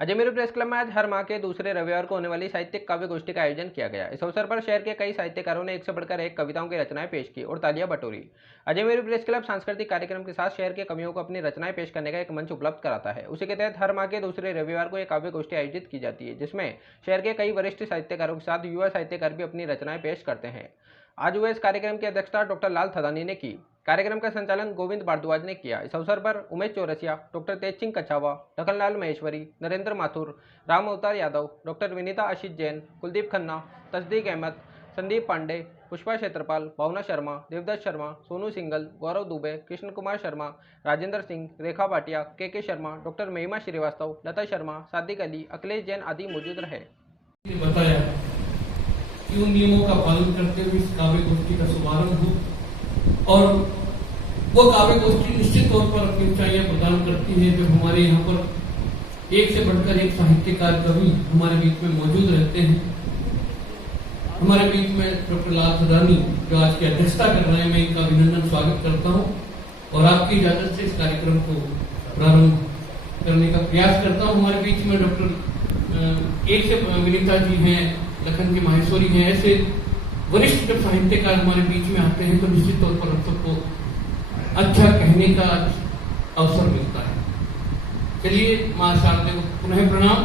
Ajmer press club में आज हर माह के दूसरे रविवार को होने वाली साहित्यिक काव्य गोष्ठी का आयोजन किया गया। इस अवसर पर शहर के कई साहित्यकारों ने एक से बढ़कर एक कविताओं की रचनाएं पेश की और तालियां बटोरी। अजमेर प्रेस क्लब सांस्कृतिक कार्यक्रम के साथ शहर के कवियों को अपनी रचनाएं पेश करने का एक मंच उपलब्ध कराता है। उसी के तहत हर माह के दूसरे रविवार को एक काव्य गोष्ठी आयोजित की जाती है, जिसमें शहर के कई वरिष्ठ साहित्यकारों के साथ युवा साहित्यकार भी अपनी रचनाएं पेश करते हैं। आज हुए इस कार्यक्रम की अध्यक्षता डॉक्टर लाल थदानी ने की। कार्यक्रम का संचालन गोविंद भारद्वाज ने किया। इस अवसर पर उमेश चौरसिया, डॉक्टर तेज सिंह कछावा, लखनलाल महेश्वरी, नरेंद्र माथुर, राम अवतार यादव, डॉक्टर विनीता आशीष जैन, कुलदीप खन्ना, तस्दीक अहमद, संदीप पांडे, पुष्पा क्षेत्रपाल, भावना शर्मा, देवदत्त शर्मा, सोनू सिंगल, गौरव दुबे, कृष्ण कुमार शर्मा, राजेंद्र सिंह, रेखा भाटिया, के शर्मा, डॉक्टर महिमा श्रीवास्तव, लता शर्मा, सादिक अली, अखिलेश जैन आदि मौजूद रहे। बताया कि उन नियमों का पालन करते हुए इस काव्य गोष्ठी का शुभारंभ हो और वो काव्य गोष्ठी निश्चित तौर पर अपनी ऊंचाइयां प्रदान करती है। जब हमारे यहाँ पर एक से बढ़कर एक साहित्यकार कवि हमारे बीच में मौजूद रहते हैं। हमारे बीच में डॉक्टर लाल थदानी जो आज की अध्यक्षता कर रहे हैं, मैं इनका अभिनंदन स्वागत करता हूँ और आपकी इजाजत से इस कार्यक्रम को प्रारंभ करने का प्रयास करता हूँ। हमारे बीच में डॉक्टर एक से विनीता जी हैं, लखन की माहेश्वरी हैं, ऐसे वरिष्ठ जब साहित्यकार हमारे बीच में आते हैं तो निश्चित तौर पर हम सबको अच्छा कहने का अवसर मिलता है। चलिए मां शारदे को पुनः प्रणाम,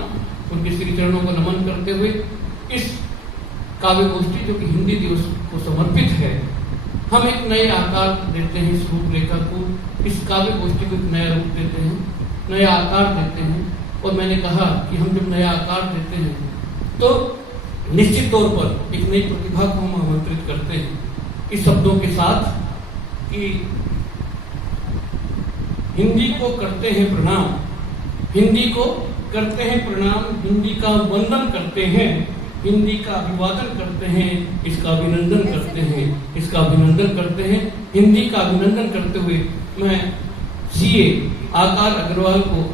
उनके श्री चरणों को नमन करते हुए इस काव्य गोष्ठी जो कि हिंदी दिवस को समर्पित है, हम एक नए आकार देते हैं इस रूपरेखा को, इस काव्य गोष्ठी को एक नया रूप देते हैं, नया आकार देते हैं। और मैंने कहा कि हम जब नया आकार देते हैं तो निश्चित तौर पर एक नई प्रतिभा को हम आमंत्रित करते हैं इस शब्दों के साथ कि हिंदी को करते हैं प्रणाम, हिंदी को करते हैं प्रणाम, हिंदी का वंदन करते हैं, हिंदी का अभिवादन करते हैं, इसका अभिनंदन करते हैं, इसका अभिनंदन करते हैं। हिंदी का अभिनंदन करते हुए मैं सीए आकार अग्रवाल को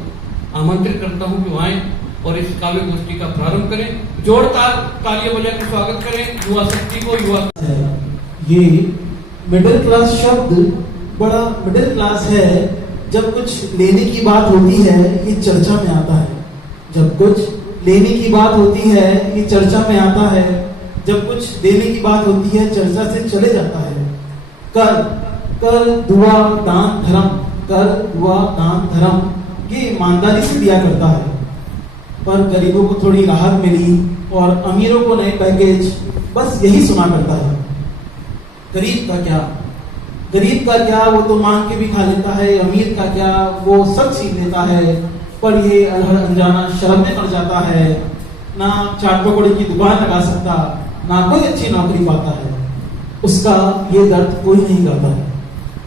आमंत्रित करता हूं कि आए और इस काव्य गोष्ठी का प्रारंभ करें। जोरदार तालियां बजाकर स्वागत करें युवा शक्ति को। युवा ये मिडिल क्लास शब्द बड़ा मिडिल क्लास है। जब कुछ लेने की बात होती है ये चर्चा में आता है, जब कुछ लेने की बात होती है ये चर्चा में आता है, जब कुछ देने की बात होती है चर्चा से चले जाता है। कर कर दुआ दान धर्म, कर दुआ दान धर्म, ये ईमानदारी से दिया करता है। पर गरीबों को थोड़ी राहत मिली और अमीरों को नए पैकेज, बस यही सुना करता है। गरीब का क्या, गरीब का क्या, वो तो मांग के भी खा लेता है। अमीर का क्या, वो सब छीन लेता है। पर ये अनजाना शर्म में पड़ जाता है, ना चाट पकौड़े की दुकान लगा सकता, ना कोई अच्छी नौकरी पाता है। उसका ये दर्द कोई नहीं गाता है,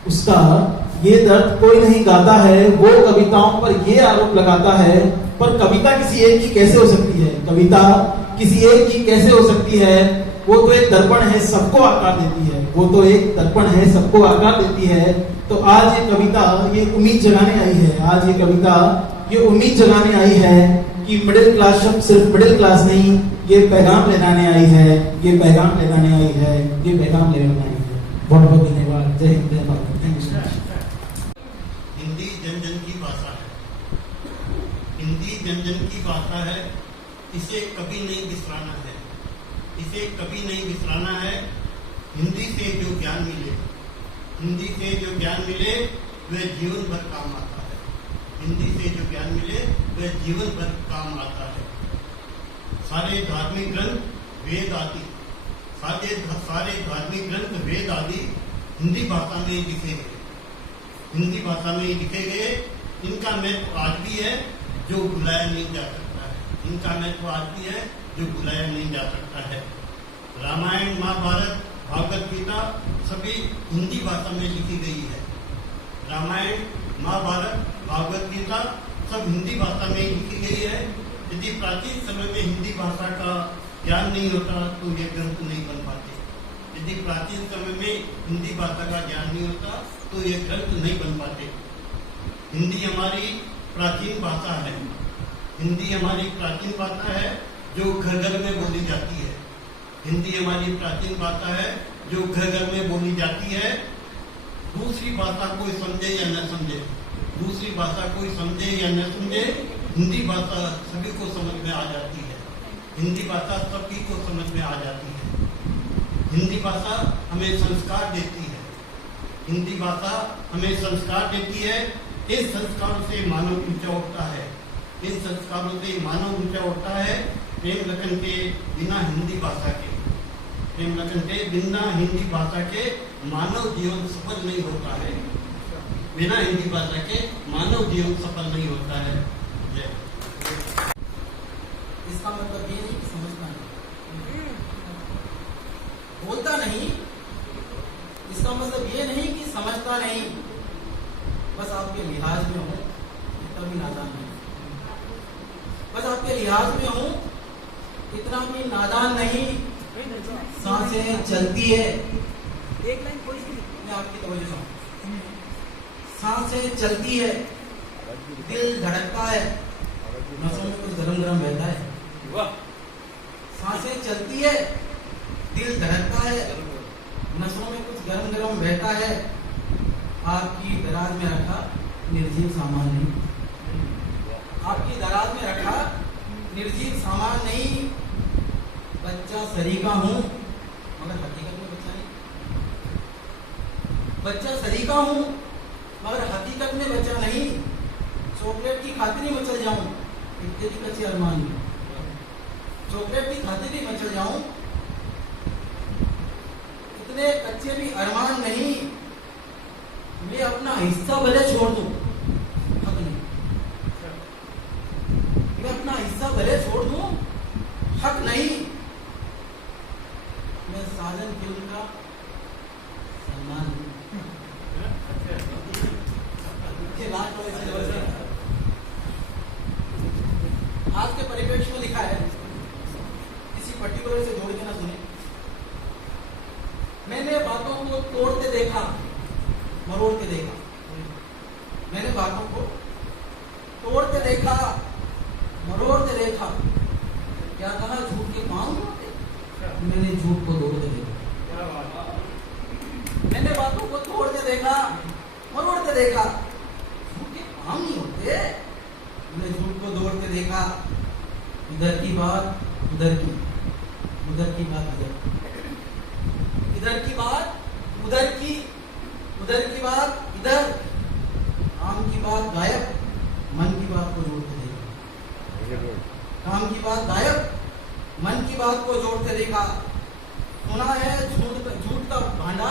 उसका ये दर्द कोई नहीं गाता है। वो कविताओं पर ये आरोप लगाता है, पर कविता किसी एक की कैसे हो सकती है, कविता किसी एक की कैसे हो सकती है। वो तो एक दर्पण है, सबको आकार देती है, वो तो एक दर्पण है, सबको आकार देती है। तो आज ये कविता ये उम्मीद जगाने आई है, आज ये कविता ये उम्मीद जगाने आई है कि मिडिल क्लास शब्द सिर्फ मिडिल क्लास नहीं, ये पैगाम लेने आई है, ये पैगाम लेने आई है, ये पैगाम लेने आई है। बहुत बहुत धन्यवाद। जय हिंद, जय Bharat. Thank you so much. Hindi जन जन की भाषा है, हिंदी जन जन की भाषा है, इसे कभी नहीं बिसराना है, इसे कभी नहीं बिसराना है। हिंदी से जो ज्ञान मिले, हिंदी से जो ज्ञान मिले वह जीवन भर काम आता है, हिंदी से जो ज्ञान मिले वह जीवन भर काम आता है। सारे धार्मिक ग्रंथ वेद आदि, सारे धार्मिक ग्रंथ वेद आदि हिंदी भाषा में लिखे गए, हिंदी भाषा में लिखे गए। इनका महत्व आज भी है जो भुलाया नहीं जा सकता है, इनका महत्व आज भी है जो भुलाया नहीं जा सकता है। रामायण, महाभारत, भागवत गीता सभी हिंदी भाषा में लिखी गई है। रामायण, महाभारत, भागवत गीता सब हिंदी भाषा में लिखी गई है। यदि प्राचीन समय में हिंदी भाषा का ज्ञान नहीं होता तो ये ग्रंथ नहीं बन पाते। यदि प्राचीन समय में हिंदी भाषा का ज्ञान नहीं होता तो ये ग्रंथ नहीं बन पाते। हिंदी हमारी प्राचीन भाषा है, हिंदी हमारी प्राचीन भाषा है जो घर घर में बोली जाती है। हिंदी हमारी प्राचीन भाषा है जो घर घर में बोली जाती है। दूसरी भाषा कोई समझे या न समझे, दूसरी भाषा कोई समझे या न समझे, हिंदी भाषा सभी को समझ में आ जाती है, हिंदी भाषा सभी को समझ में आ जाती है। हिंदी भाषा हमें संस्कार देती है, हिंदी भाषा हमें संस्कार देती है। इन संस्कारों से मानव ऊंचा उठता है, इन संस्कारों से मानव ऊंचा उठता है। प्रेम लगन के बिना हिंदी भाषा के, प्रेम लगन के बिना हिंदी भाषा के मानव जीवन सफल नहीं होता है, बिना हिंदी भाषा के मानव जीवन सफल नहीं होता है। इसका मतलब ये नहीं कि समझना नहीं, बोलता नहीं, इसका मतलब ये नहीं कि समझता नहीं, बस आपके लिहाज में हूं इतना भी नादान नहीं, बस आपके लिहाज में हूं इतना भी नादान नहीं। सांसें चलती है, एक लाइन कोई मैं आपकी तवज्जो चाहूं, सांसें चलती है, दिल धड़कता है, नसों में कुछ गरम गरम बहता है। सांसें चलती है, दिल धड़कता है, नसों में कुछ गरम गरम बहता है। आपकी दराज में रखा निर्जीव सामान नहीं, आपकी दराज में रखा निर्जीव सामान नहीं। बच्चा सरीका हूं मगर हकीकत में बच्चा नहीं, बच्चा सरीका हूं मगर हकीकत में बच्चा नहीं। चॉकलेट की खातिर ही मचल जाऊं इतने भी कच्चे अरमान नहीं, चॉकलेट की खातिर भी मचल जाऊं इतने कच्चे भी अरमान नहीं। मैं अपना हिस्सा भले छोड़ दूं हक नहीं, मैं अपना हिस्सा भले छोड़ दूं हक नहीं। मैं साजन फिल्म का सम्मान आज के परिप्रेक्ष्य में लिखा है, किसी पर्टिकुलर से जोड़ के ना सुने। मैंने बातों को तोड़ते देखा, मरोड़ते देखा, मैंने बातों को तोड़ते देखा, मरोड़ते देखा। क्या कहा? झूठ के पांव होते, मैंने झूठ को तोड़ते देखा, मैंने बातों को तोड़ते देखा, मरोड़ते देखा। झूठ के पांव नहीं होते, मैंने झूठ को तोड़ते देखा। इधर की बात उधर की, उधर की बात इधर, इधर की बात उधर की, उधर की बात इधर। काम की बात गायब, मन की बात को जोड़ते देखा, काम की बात गायब, मन की बात को जोड़ते देखा। सुना है झूठ का भांडा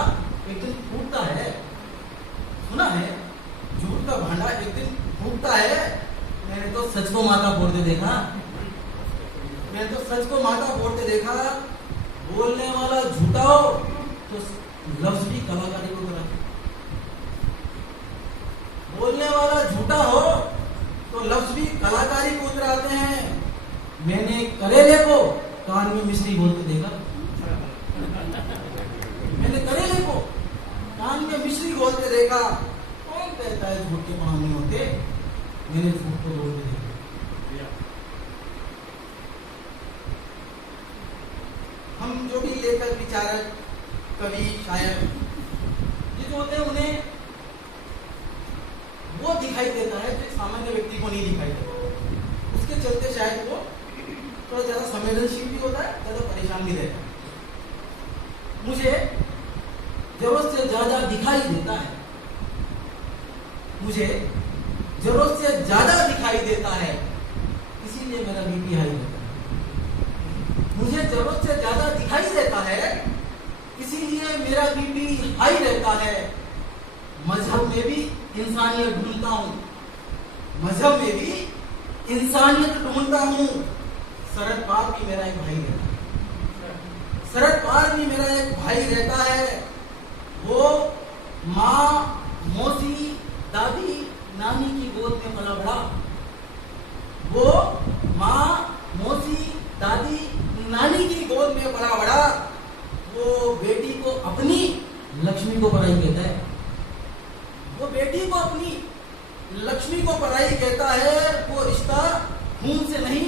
एक दिन फूटता है, सुना है झूठ का भांडा एक दिन फूटता है। मैंने तो सच को माथा फोड़ते देखा, मैंने तो सच को माथा फोड़ते देखा। बोलने वाला झूठा हो तो लफ्ज भी कलाकारी को करा, बोलने वाला झूठा हो तो लफ्ज भी कलाकारी को उतराते हैं। मैंने करेले को कान में मिश्री बोलते देखा, मैंने करेले को कान में मिश्री बोलते देखा। कौन कहता है झूठ के पांव नहीं होते? मैंने झूठ को बोलते देखा। हम जो भी लेखक, विचारक, कवि, शायर ये जो होते हैं उन्हें वो दिखाई देता है जो सामान्य व्यक्ति को नहीं दिखाई देता। उसके चलते शायद वो थोड़ा ज्यादा संवेदनशील भी होता है, ज्यादा परेशान भी रहता है। मुझे जरूरत से ज्यादा दिखाई देता है, मुझे जरूरत से ज्यादा दिखाई देता है, इसीलिए मेरा बीपी हाई होता है। मुझे जरूरत से ज्यादा दिखाई देता है, इसीलिए मेरा बीपी हाई रहता है। मजहब में भी इंसानियत ढूंढता हूँ, मजहब में भी इंसानियत ढूंढता हूँ। शरद पार भी मेरा एक भाई रहता है, शरद पार भी मेरा एक भाई रहता है। वो माँ, मौसी, दादी, नानी की गोद में पला बड़ा, वो माँ, मौसी, दादी, नानी की गोद में पला बड़ा। वो बेटी को अपनी, लक्ष्मी को पराई कहता है, वो बेटी को अपनी, लक्ष्मी को पराई कहता है। वो रिश्ता खून से नहीं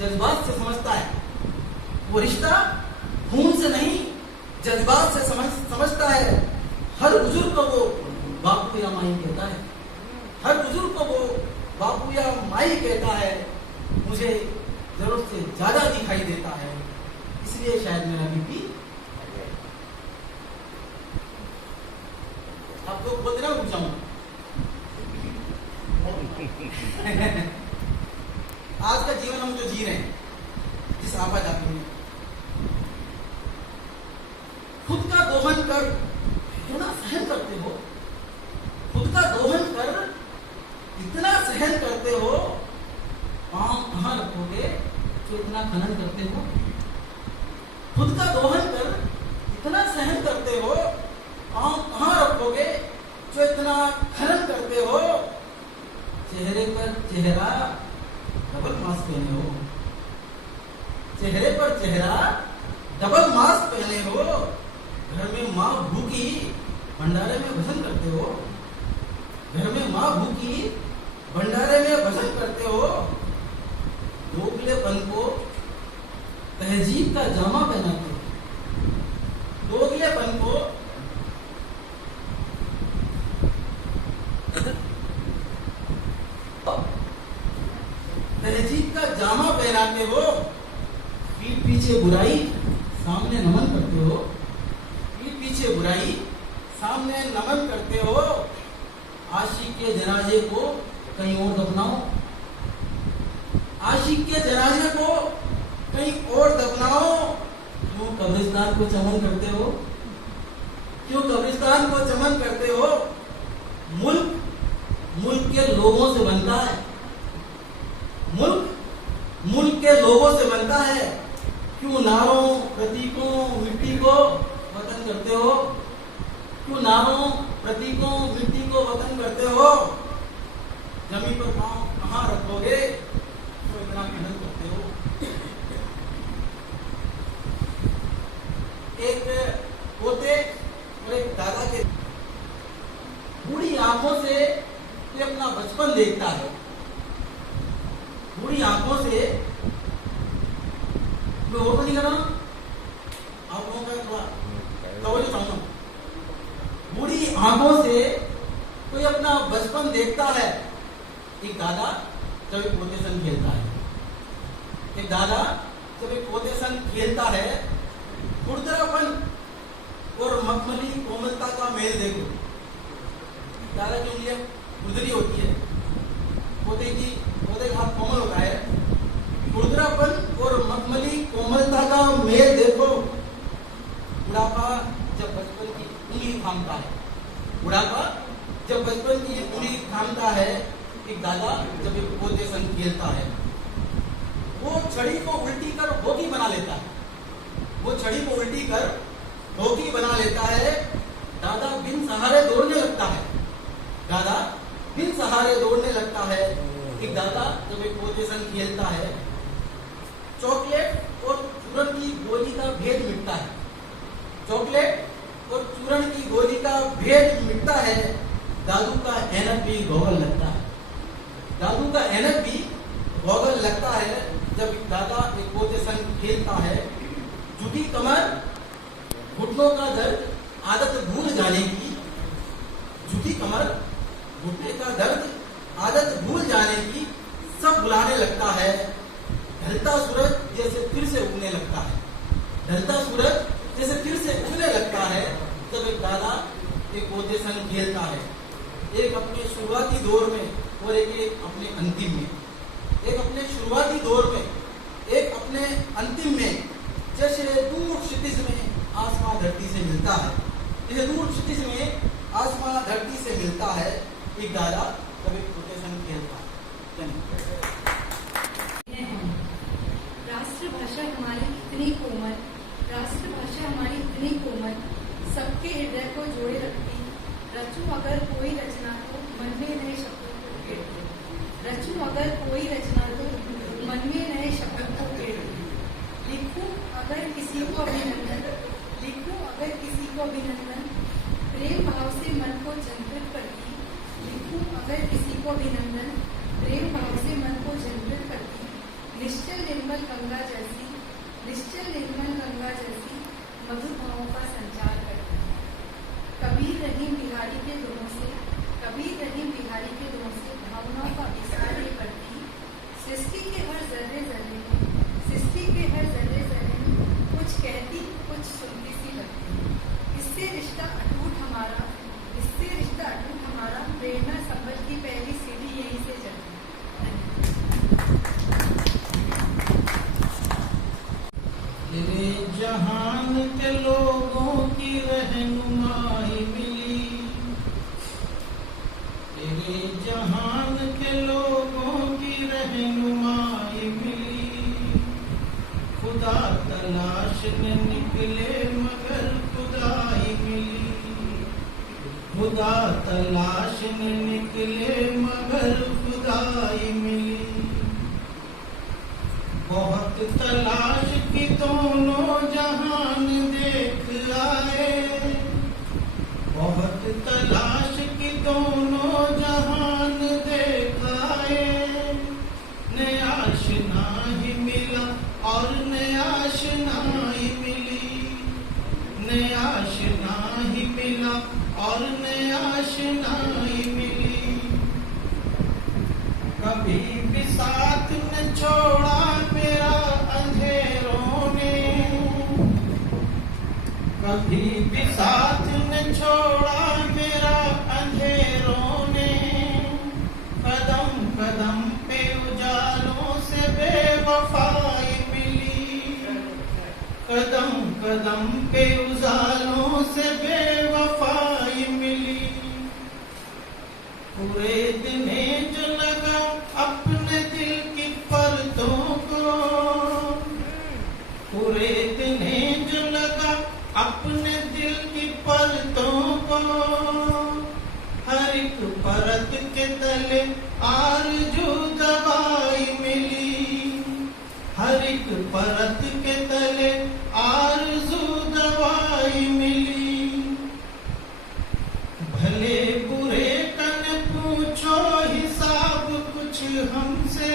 जज्बात से समझता है, वो रिश्ता खून से नहीं जज्बात से समझता है। हर बुजुर्ग को वो बापू या माई कहता है, हर बुजुर्ग को वो बापू या माई कहता है मुझे जरूरत से ज्यादा दिखाई देता है, इसलिए शायद मेरा बीपी। आप लोग बोल रहे हो, रुक जाऊं। आज का जीवन हम जो जी रहे हैं, जिस आपाजाती में खुद का दोहन कर इतना सहन करते हो, खुद का दोहन कर इतना सहन करते हो, पांव कहां रखोगे जो इतना खनन करते हो। खुद का दोहन कर इतना सहन करते हो, पांव कहां रखोगे जो इतना खनन करते हो। चेहरे पर चेहरा डबल मास्क पहने हो, चेहरे पर चेहरा डबल मास्क पहने हो। घर में माँ भूखी भंडारे में भजन करते हो, घर में माँ भूखी भंडारे में भजन करते हो। दोगलेपन को तहजीब का जामा पहनाते हो, दोगलेपन को तहजीब का जामा पहनाते हो। पीठ पीछे बुराई सामने नमन करते हो, पीठ पीछे बुराई सामने नमन करते हो। आशिक के जनाजे को कहीं और दफनाओ, आशिक के जनाजे को कहीं और दफनाओ। क्यों कब्रिस्तान को चमन करते हो, क्यों कब्रिस्तान को चमन करते हो। मुल्क मुल्क के लोगों से बनता है, मुल्क मुल्क के लोगों से बनता है। क्यों नारों प्रतीकों मिट्टी को वतन करते हो, क्यों नारों प्रतीकों मिट्टी को वतन करते हो। जमीन पर पांव कहां रखोगे तो इतना खनन करते हो। एक पोते और एक दादा के बूढ़ी आंखों से ये अपना बचपन देखता है, बूढ़ी आंखों से। मैं और तो नहीं कर रहा, आप लोगों का थोड़ा तवज्जो चाहूंगा। बूढ़ी आंखों से कोई अपना बचपन देखता है। एक दादा जब एक पोते संग खेलता है, एक दादा जब एक पोते संग खेलता है, खुरदरापन और मखमली कोमलता का मेल देखो। दादा की उंगलियां खुरदरी होती है, पोते का हाथ कोमल होता है। खुरदरापन और मखमली कोमलता का मेल देखो। बुढ़ापा जब बचपन की उंगली थामता है, बुढ़ापा जब बचपन की उंगली थामता है। एक दादा जब एक पोते संग खेलता है, वो छड़ी को उल्टी कर होकी बना लेता है, वो छड़ी को उल्टी कर होकी बना लेता है। दादा बिन सहारे दौड़ने लगता है, दादा बिन सहारे दौड़ने लगता है। एक दादा जब एक पोते संग खेलता है, चॉकलेट और चूरन की गोली का भेद मिटता है, चॉकलेट और चूरन की गोली का भेद मिटता है। दादू का ऐनक भी गॉगल लगता है, दादू का ऐनक भी गॉगल लगता है। जब दादा एक पोते संग खेलता है, झुकी कमर, घुटनों का दर्द, आदत भूल जाने की, झुकी कमर, घुटने का दर्द, आदत भूल जाने की, सब बुलाने लगता है। ढलता सूरज जैसे फिर से उगने लगता है, ढलता सूरज जैसे फिर से उगने लगता है। जब एक दादा एक पोते संग खेलता है, एक अपने शुरुआती दौर में और एक अपने अंतिम में, एक अपने शुरुआती दौर में, एक अपने अंतिम में। जैसे दूर क्षितिज में आसमां धरती से मिलता है, जैसे दूर क्षितिज में आसमां धरती से मिलता है। एक दादा कभी पोते संग खेलता है। राष्ट्रभाषा हमारी इतनी कोमल, राष्ट्रभाषा हमारी इतनी कोमल, सबके हृदय को जोड़े रखती। रचूं अगर कोई रचना तो मन में नए शब्दों को घेरती, रचूं अगर कोई रचना तो मन में नए शब्दों को घेरती। लिखूं अगर किसी को अभिनंदन, लिखूं अगर किसी को अभिनंदन, प्रेम भाव से मन को जंतुर करती। लिखूं अगर किसी को अभिनंदन, प्रेम भाव से मन को जंतुर करती। निश्चल निर्मल गंगा जैसी, निश्चल निर्मल गंगा जैसी मधुर भावों का संचार करती। कबीर रहीम बिहारी के दोनों से, कबीर रहीम बिहारी के दोनों से भावनाओं का विस्तार खुदा तलाश में निकले मगर खुदाई मिली। बहुत तलाश की दोनों जहान देख आए, बहुत तलाश की दोनों जहान देख आए। न आशना ही मिला और न आशनाई मिली, न आशना ही मिला और न आशनाई मिली। कभी भी साथ न छोड़ा मेरा अंधेरों ने, कभी भी साथ न छोड़ा मेरा अंधेरों ने। कदम कदम पे उजालों से बेवफाई मिली, कदम कदम पे उजालों से बेवफाई मिली। पूरे दिन जो लगा अपने दिल की परतों को, पूरे दिन जो लगा अपने दिल की परतों को। हर एक परत के तले आरज़ू दवाई मिली, हर एक परत के तले आरज़ू दवाई मिली। भले बुरे कन पूछो हिसाब कुछ हमसे,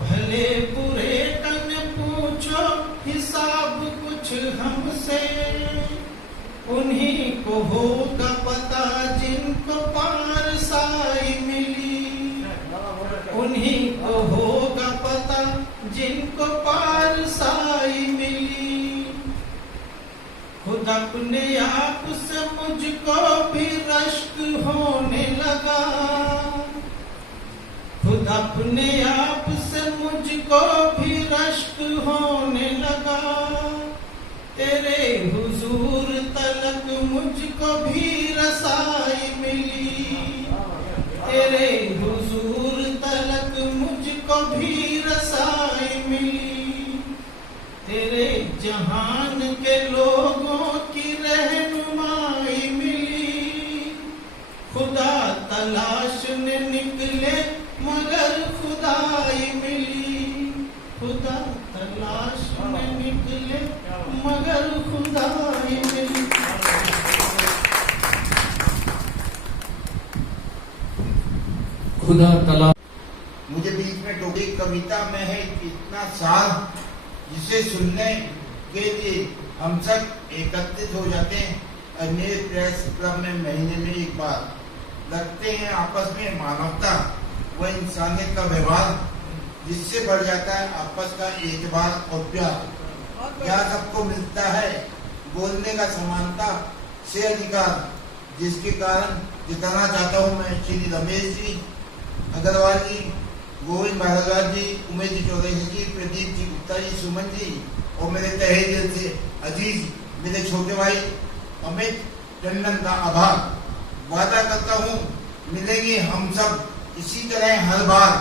भले बुरे कन पूछो हिसाब कुछ हमसे। उन्हीं को होगा पता जिनको पारसाई मिली, उन्हीं को होगा पता जिनको पारसाई मिली। खुद अपने आप से मुझको भी रश्क होने लगा, खुद अपने आप से मुझको भी रश्क होने लगा। तेरे हुजूर तलक मुझको भी रसाई मिली, तेरे हुजूर तलक मुझको भी रसाई मिली। तेरे जहान के लोगों की रहनुमाई मिली। खुदा तलाश में निकले मगर खुदाई मिली, खुदा तलाश में निकले मगर खुदाई मिली। खुदा तलाश। मुझे बीच में टोकी कविता में है इतना सार, जिसे सुनने के लिए हम सब एकत्रित हो जाते हैं। अन्य प्रेस क्लब में महीने में एक बार लगते हैं आपस में मानवता व इंसानियत का व्यवहार, जिससे बढ़ जाता है आपस का एतबार और प्यार। यहाँ सबको मिलता है बोलने का समानता से अधिकार, जिसके कारण जिताना चाहता हूँ मैं श्री रमेश जी अग्रवाल जी, गोविंद भारद्वाज जी, उमेश जी चौधरी जी, प्रदीप जी गुप्ता जी, सुमन जी और मेरे तहे दिल से अजीज मेरे छोटे भाई अमित टंडन का आभार। वादा करता हूँ मिलेंगे हम सब इसी तरह हर बार।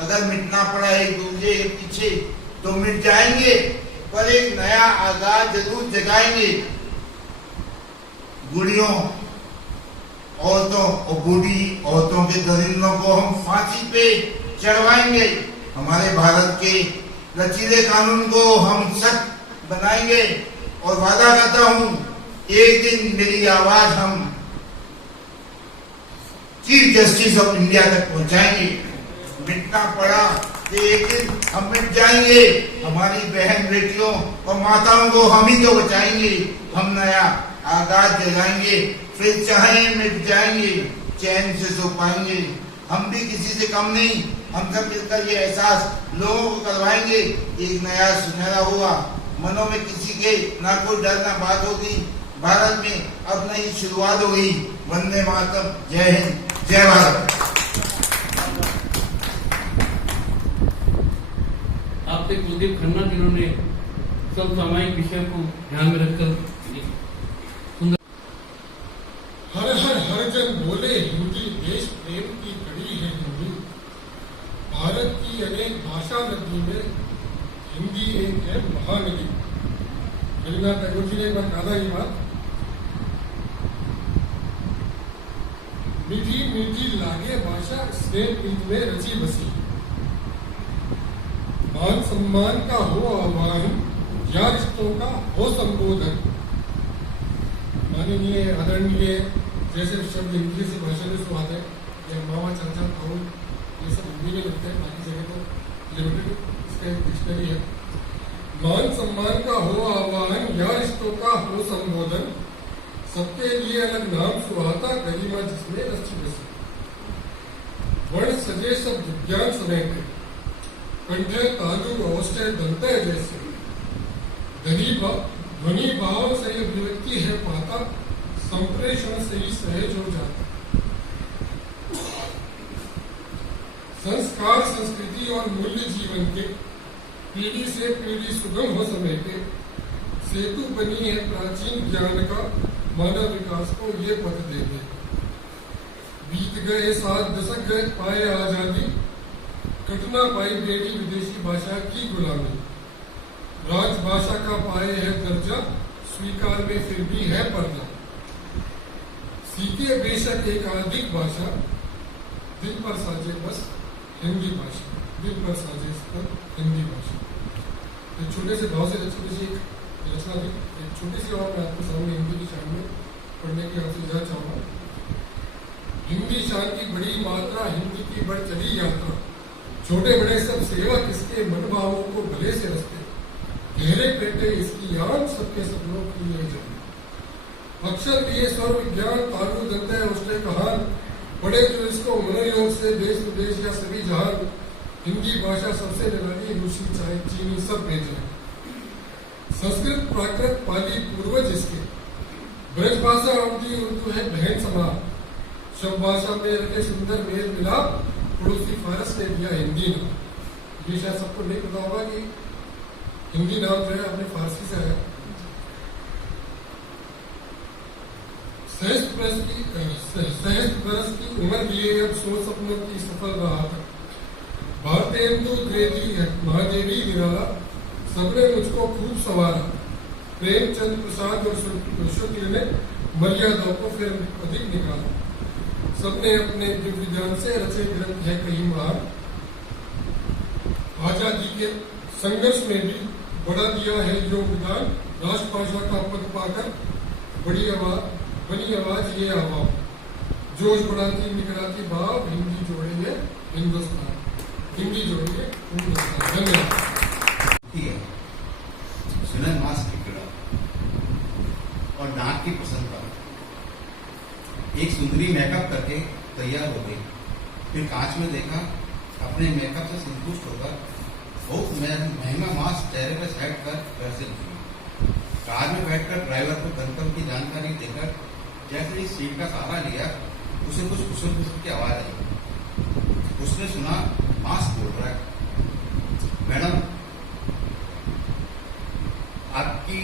अगर मिटना पड़ा एक दूसरे के पीछे तो मिट जाएंगे, पर एक नया आगाज जरूर जगाएंगे। गुड़ियों औरतों और बूढ़ी औरतों के दरिंदों को हम फांसी पे चढ़वाएंगे। हमारे भारत के लचीले कानून को हम सख्त बनाएंगे और वादा करता हूँ एक दिन मेरी आवाज हम चीफ जस्टिस ऑफ इंडिया तक पहुंचाएंगे। मिटना पड़ा तो एक दिन हम मिट जाएंगे। हमारी बहन बेटियों और माताओं को हम ही तो बचाएंगे। हम नया आगाज जगाएंगे, फिर चाहे मिट जाएंगे, चैन से सो पाएंगे। हम भी किसी से कम नहीं, हम सब मिलकर ये एहसास लोगों को करवाएंगे। एक नया सुनहरा हुआ, मनों में किसी के ना कोई डर ना बात होगी। भारत में अब नई शुरुआत होगी। वंदे मातरम, जय हिंद, जय भारत। आपसे कुलदीप खन्ना जिन्होंने सब सामाजिक विषय को ध्यान में रखकर हर हर हर जन बोले हिंदी, देश प्रेम की कड़ी है हिंदी। भारत की अनेक भाषा नदी में हिंदी एक है महानदी। रविन्द्रनाथ टैगोर जी ने एक बार कहा था ये बात, मीठी मीठी लागे भाषा स्नेह प्रीत में रची बसी। मान सम्मान का हो आह्वान या रिश्तों का हो संबोधन। माननीय आदरणीय जैसे शब्द हिंदी से भाषा में स्वाद है, या मामा चाचा ताऊ ये सब हिंदी में लगते हैं, बाकी जगह तो लिमिटेड इसका एक डिक्शनरी है। मान सम्मान का हो आह्वान या रिश्तों का हो संबोधन, सबके लिए अलग नाम सुहाता गरिमा जिसमें रची बसी। वर्ण सजे सब विज्ञान समेटे, कंठे तालु अवस्थे दंते जैसे। ध्वनि भाव से अभिव्यक्ति है पाता, संप्रेषण से ही सहज हो जाता। संस्कार संस्कृति और मूल्य जीवन के पीढ़ी से पीढ़ी सुगम हो समेटे, सेतु बनी है प्राचीन ज्ञान का मानव विकास को ये पथ देते। बीत गए 7 दशक गए पाए आजादी, कटना पाई बेटी विदेशी भाषा की गुलामी। राजभाषा का पाए है दर्जा, स्वीकार में फिर भी है पर्दा। सीखे बेशक एक अधिक भाषा, दिल पर साजे बस हिंदी भाषा, दिल पर साजे पर हिंदी भाषा। एक छोटे से भाव से रचना थी, एक छोटी सी और मैं आपके सामने हिंदी की शान में पढ़ने की आपसे इजाजत चाहूँगा। हिंदी शान की बड़ी मात्रा, हिंदी की बढ़ चली यात्रा, छोटे बड़े सब सेवक इसके मनभावों को भले से रचते, गहरे पेटे इसकी यान सबके सपनों की ले जाए। अक्षर लिए स्वर विज्ञान तालु दंते उष्टे कहान, पढ़े जो इसको मनोयोग से देश विदेश या सभी जहान। हिंदी भाषा सबसे निराली, रूसी चाहे चीनी सब भेजे। संस्कृत प्राकृत पाली पूर्वज इसके, ब्रज भाषा अवधि उर्दू है बहन समान। शब्द भाषा में रखे सुंदर मेल मिलाप, पड़ोसी फारस ने दिया हिंदी नाम। ये शायद सबको नहीं पता होगा कि हिंदी नाम जो है अपने फारसी से आया। सहस्त्र बरस की उम्र लिए अब 100 सपनों की सफल रहा था। भारतेंदु द्विवेदी महादेवी निराला, सबने मुझको खूब संवारा। प्रेमचंद प्रसाद और शुक्ल ने मर्यादा को फिर अधिक निकाला। सबने अपने दिव्य ज्ञान से रचे ग्रंथ है कई महान। आजादी के संघर्ष में भी बड़ा दिया है योगदान। राष्ट्रभाषा का पद पाकर बनी आवाज ये आवाम, जोश बढ़ाती निकलाती भाव, हिंदी जोड़ेंगे हिंदुस्तान, हिंदी जोड़ेंगे हिंदुस्तान। धन्यवाद। ठीक है, सुनन मास की पीड़ा और नाक की पसंद का। एक सुंदरी मेकअप करके तैयार हो गई, फिर कांच में देखा, अपने मेकअप से संतुष्ट होकर बहुत महंगा मास्क चेहरे पर सेट कर घर से निकली। कार में बैठकर ड्राइवर को गंतव्य की जानकारी देकर जैसे ही सीट का सहारा लिया, उसे कुछ खुशर की आवाज आई। उसने सुना मास्क बोल रहा है, मैडम आपकी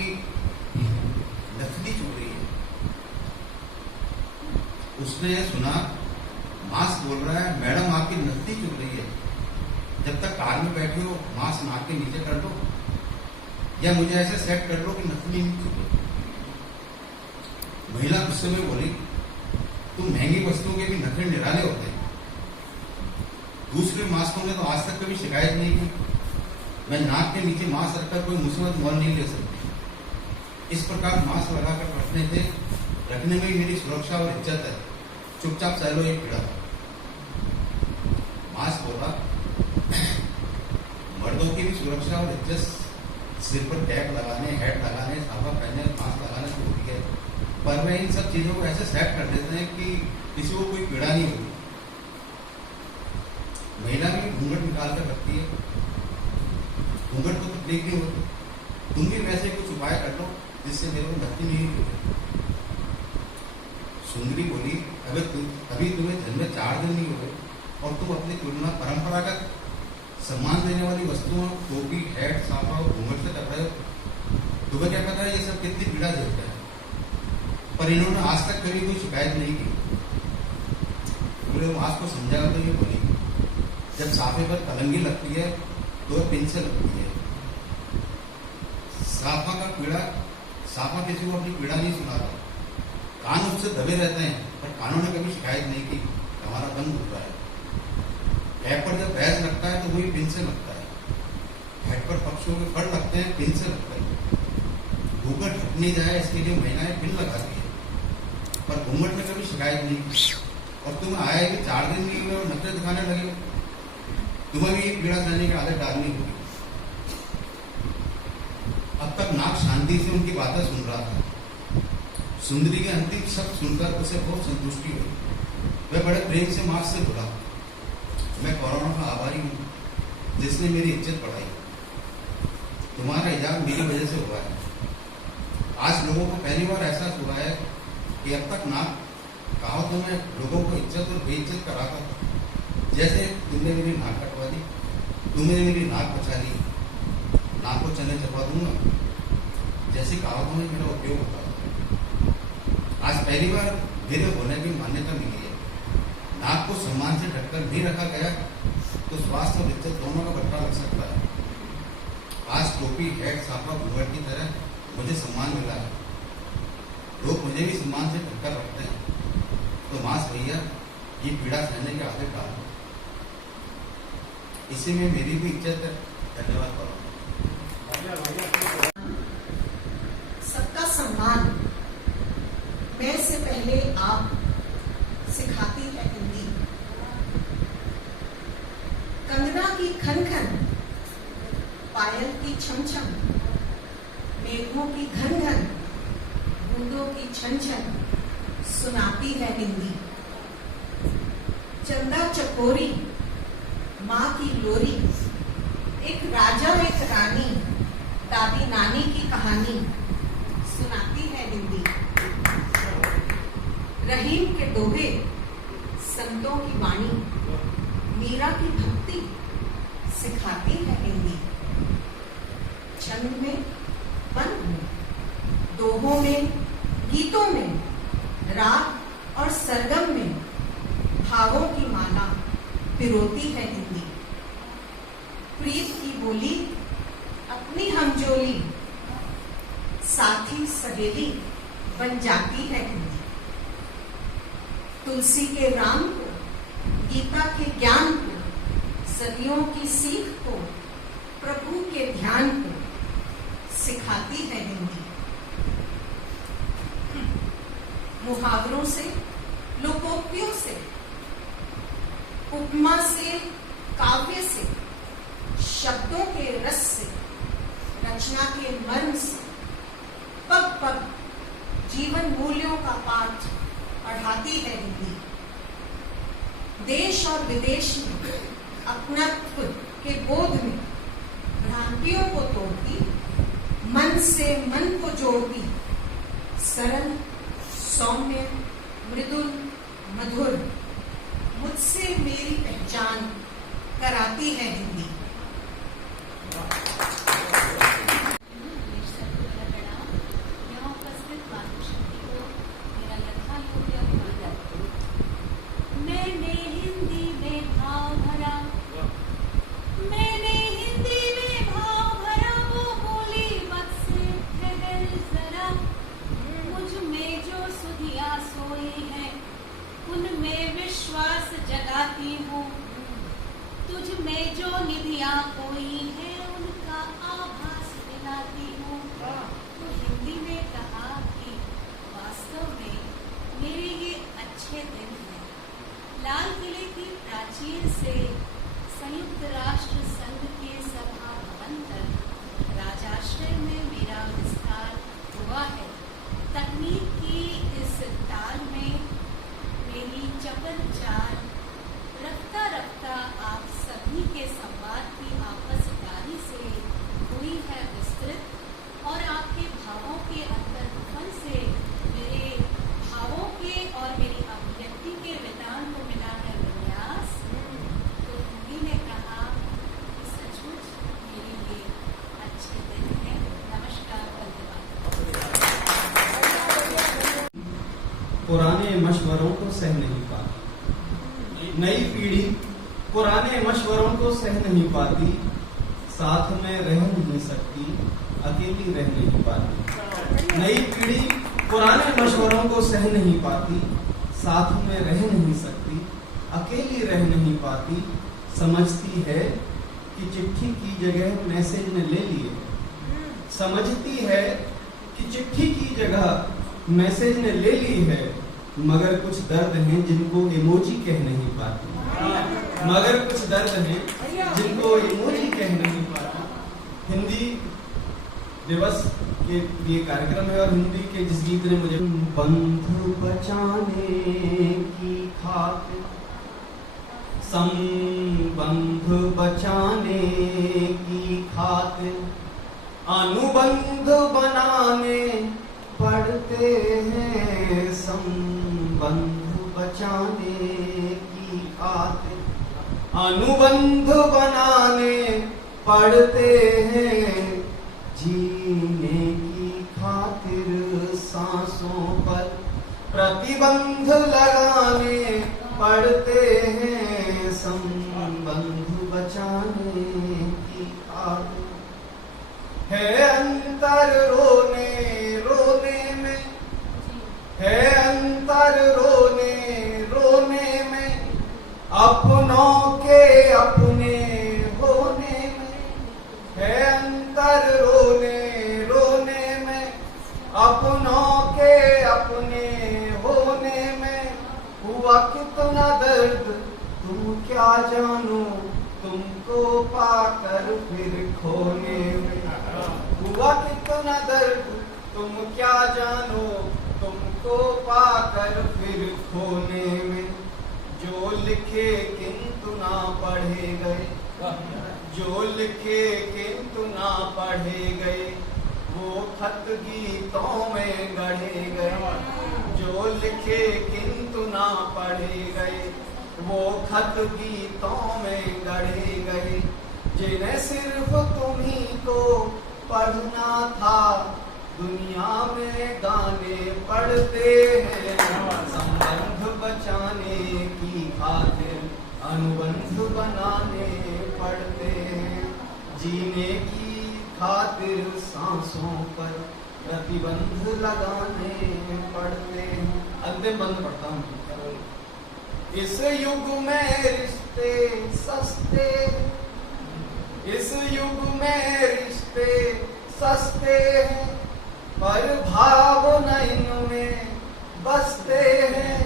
नकली चुभ रही है। उसने यह सुना मास्क बोल रहा है, मैडम आपकी नकली चुभ रही है। जब तक कार में बैठे हो मास्क नाक के नीचे कर लो, या मुझे ऐसे सेट कर लो कि नकली नहीं चुभे। महिला गुस्से में बोली, तुम महंगी वस्तुओं के भी नखरे निराले होते हैं। दूसरे मास्कों ने तो आज तक कभी शिकायत नहीं की। मैं नाक के नीचे मास्क रखकर कोई मुसीबत मोल नहीं ले सकती। इस प्रकार मास्क लगाकर रखने में मेरी सुरक्षा और इज्जत है। चुपचाप सह लो ये पीड़ा। मास्क बोला, मर्दों की भी सुरक्षा और इज्जत सिर पर टैग लगाने, हैट लगाने, साफा पहनने, मास्क लगाने से होती है, पर वे इन सब चीजों को ऐसे सेट कर देते हैं कि किसी को कोई पीड़ा नहीं होती। महिला भी घूंघट निकाल कर रखती है, घूंघट को तकलीफ नहीं होती। तुम भी वैसे कुछ उपाय कर लो जिससे मेरे को धक्की नहीं होती। सुंदरी बोली, अभी तुम्हें जन्मे 4 दिन नहीं हुए और तुम अपनी तुलना परंपरागत सम्मान देने वाली वस्तुओं, टोपी, हैट, साफा और घूंघट से कर रहे हो। तुम्हें क्या पता है ये सब कितनी पीड़ा देता है। पर इन्होंने आज तक कभी कोई शिकायत नहीं की। बोले मास्क को समझाया तो ये बोली, जब साफे पर कलंगी लगती है तो वह पिन से लगती है। साफा किसी को अपनी पीड़ा नहीं सुनाता। कान उससे दबे रहते हैं पर कानून ने कभी शिकायत नहीं की हमारा बंद हो रहा है। ऐप पर जब बैच लगता है तो वही पिन से लगता है, हेड पर पक्षों के फल लगते हैं पिन से लगता है। घूंघट हट नहीं जाए इसके लिए महिलाएं पिन लगाती है, पर घूंघट ने कभी शिकायत नहीं की। और तुम्हें आया कि 4 दिन नहीं हुए और नफरत दिखाने लगे, तुम्हें भी पीड़ा सहने की आदत डालनी होगी। अब तक नाग शांति से उनकी बातें सुन रहा था। सुंदरी के अंतिम शब्द सुनकर उसे बहुत संतुष्टि हुई। वह बड़े प्रेम से माँ से बोला, मैं कोरोना का आभारी हूँ जिसने मेरी इज्जत बढ़ाई। तुम्हारा इजाज़ मेरी वजह से हुआ है। आज लोगों को पहली बार एहसास हुआ है कि अब तक नाग कहावतों में लोगों को इज्जत और बेइज्जत कराता था। जैसे तुमने मेरी नाक कटवा दी, तुमने मेरी नाक बचा ली, नाक को चने चबा दूंगा, जैसी कहावतों में मेरा उपयोग होता है। आज पहली बार मेरे होने की मान्यता मिली है। नाक को सम्मान से ढककर भी रखा गया तो स्वास्थ्य और इज्जत दोनों का बट्टा लग सकता है। आज टोपी, हैट, साफा, घूंघट की तरह मुझे सम्मान मिला है। लोग मुझे भी सम्मान से ढककर रखते हैं। तो मास भैया ये पीड़ा सहने की आदत डालो, इसी में मेरी भी इज्जत है। धन्यवाद। सबका सम्मान मैं से पहले आप सिखाती है हिंदी। कंगना की खन खन, पायल की छम छम, मेघों की घन घन, बूंदों की छन छन सुनाती है हिंदी। चंदा चकोरी, माँ की लोरी, एक राजा एक रानी, दादी नानी की कहानी सुनाती है हिंदी। रहीम के दोहे, संतों की वाणी, मीरा की भक्ति सिखाती है हिंदी। छंद में, बंद में, दोहों में, गीतों में, राग और सरगम में भावों की माला पिरोती है हिंदी। प्रीत की बोली, अपनी हमजोली, साथी सहेली बन जाती है हिंदी। तुलसी के राम को, गीता के ज्ञान को, सदियों की सीख को, प्रभु के ध्यान को सिखाती है हिंदी। मुहावरों से, लोकोक्तियों से, उपमा से, काव्य से, शब्दों के रस से, रचना के मर्म से, पग पग जीवन मूल्यों का पाठ पढ़ाती है हिंदी। देश और विदेश में अपनत्व के बोध में भ्रांतियों को तोड़ती, मन से मन को जोड़ती, सरल, सौम्य, मृदुल, मधुर, मुझसे मेरी पहचान कराती है हिंदी। तुझ में जो निधियां कोई है उनका आभास दिलाती हूँ। तो हिंदी में कहा कि वास्तव में मेरे ये अच्छे दिन हैं। लाल किले की प्राचीर से संयुक्त राष्ट्र संघ के सभा भवन तक राजाश्रय में मेरा विस्तार हुआ है। तकनीक की इस ताल में मेरी चपल चाल रफ्ता रफ्ता आप सभी के संवाद की आपसदारी से हुई है विस्तृत और आपके भावों के अंतर्गुफन से मेरे भावों के और मेरी अभिव्यक्ति के विधान को मिला है विन्यास। तो हिंदी ने कहा कि सचमुच मेरे लिए अच्छे दिन हैं। नमस्कार, धन्यवाद। पुराने मशवरों को सह नहीं पाती, नई पीढ़ी पुराने मशवरों को सह नहीं पाती, साथ में रह नहीं सकती, अकेली रह नहीं पाती। नई पीढ़ी पुराने मशवरों को सह नहीं पाती, साथ में रह नहीं सकती, अकेली रह नहीं पाती, समझती है कि चिट्ठी की जगह मैसेज ने ले लिए, समझती है कि चिट्ठी की जगह मैसेज ने ले ली है, मगर कुछ दर्द हैं जिनको इमोजी कह नहीं पाती, मगर कुछ दर्द हैं जिनको इमोजी कह नहीं पाती। हिंदी दिवस के ये कार्यक्रम है और हिंदी के जिस गीत ने मुझे बंधु बचाने की खातिर, संबंध बचाने की खातिर अनुबंध बनाने पड़ते हैं, संबंध बचाने की खातिर अनुबंध बनाने पड़ते हैं, जीने की खातिर सांसों पर प्रतिबंध लगाने पड़ते हैं, संबंध बचाने की खातिर। है अंतर रोने रोने में, है अंतर रोने रोने में, अपनों के अपने होने में, है अंतर रोने रोने में, अपनों के अपने होने में। हुआ कितना दर्द तुम क्या जानो, तुमको पाकर फिर खोने में। हुआ कितना दर्द तुम क्या जानो, तुमको पाकर फिर खोने में। जो लिखे किंतु ना पढ़े गए, जो लिखे किंतु ना पढ़े गए, वो खत गीतों में गढ़े गए। जो लिखे किंतु ना पढ़े गए, वो खत गीतों में गढ़े गए। जिन्हें सिर्फ तुम्ही को पढ़ना था, दुनिया में गाने पढ़ते हैं। संबंध बचाने की खातिर अनुबंध बनाने पड़ते हैं, जीने की खातिर सांसों पर प्रतिबंध लगाने पड़ते हैं। अंतिम बंद पढ़ता हूँ। इस युग में रिश्ते सस्ते, इस युग में रिश्ते सस्ते हैं, पर भावना इनमें बसते हैं।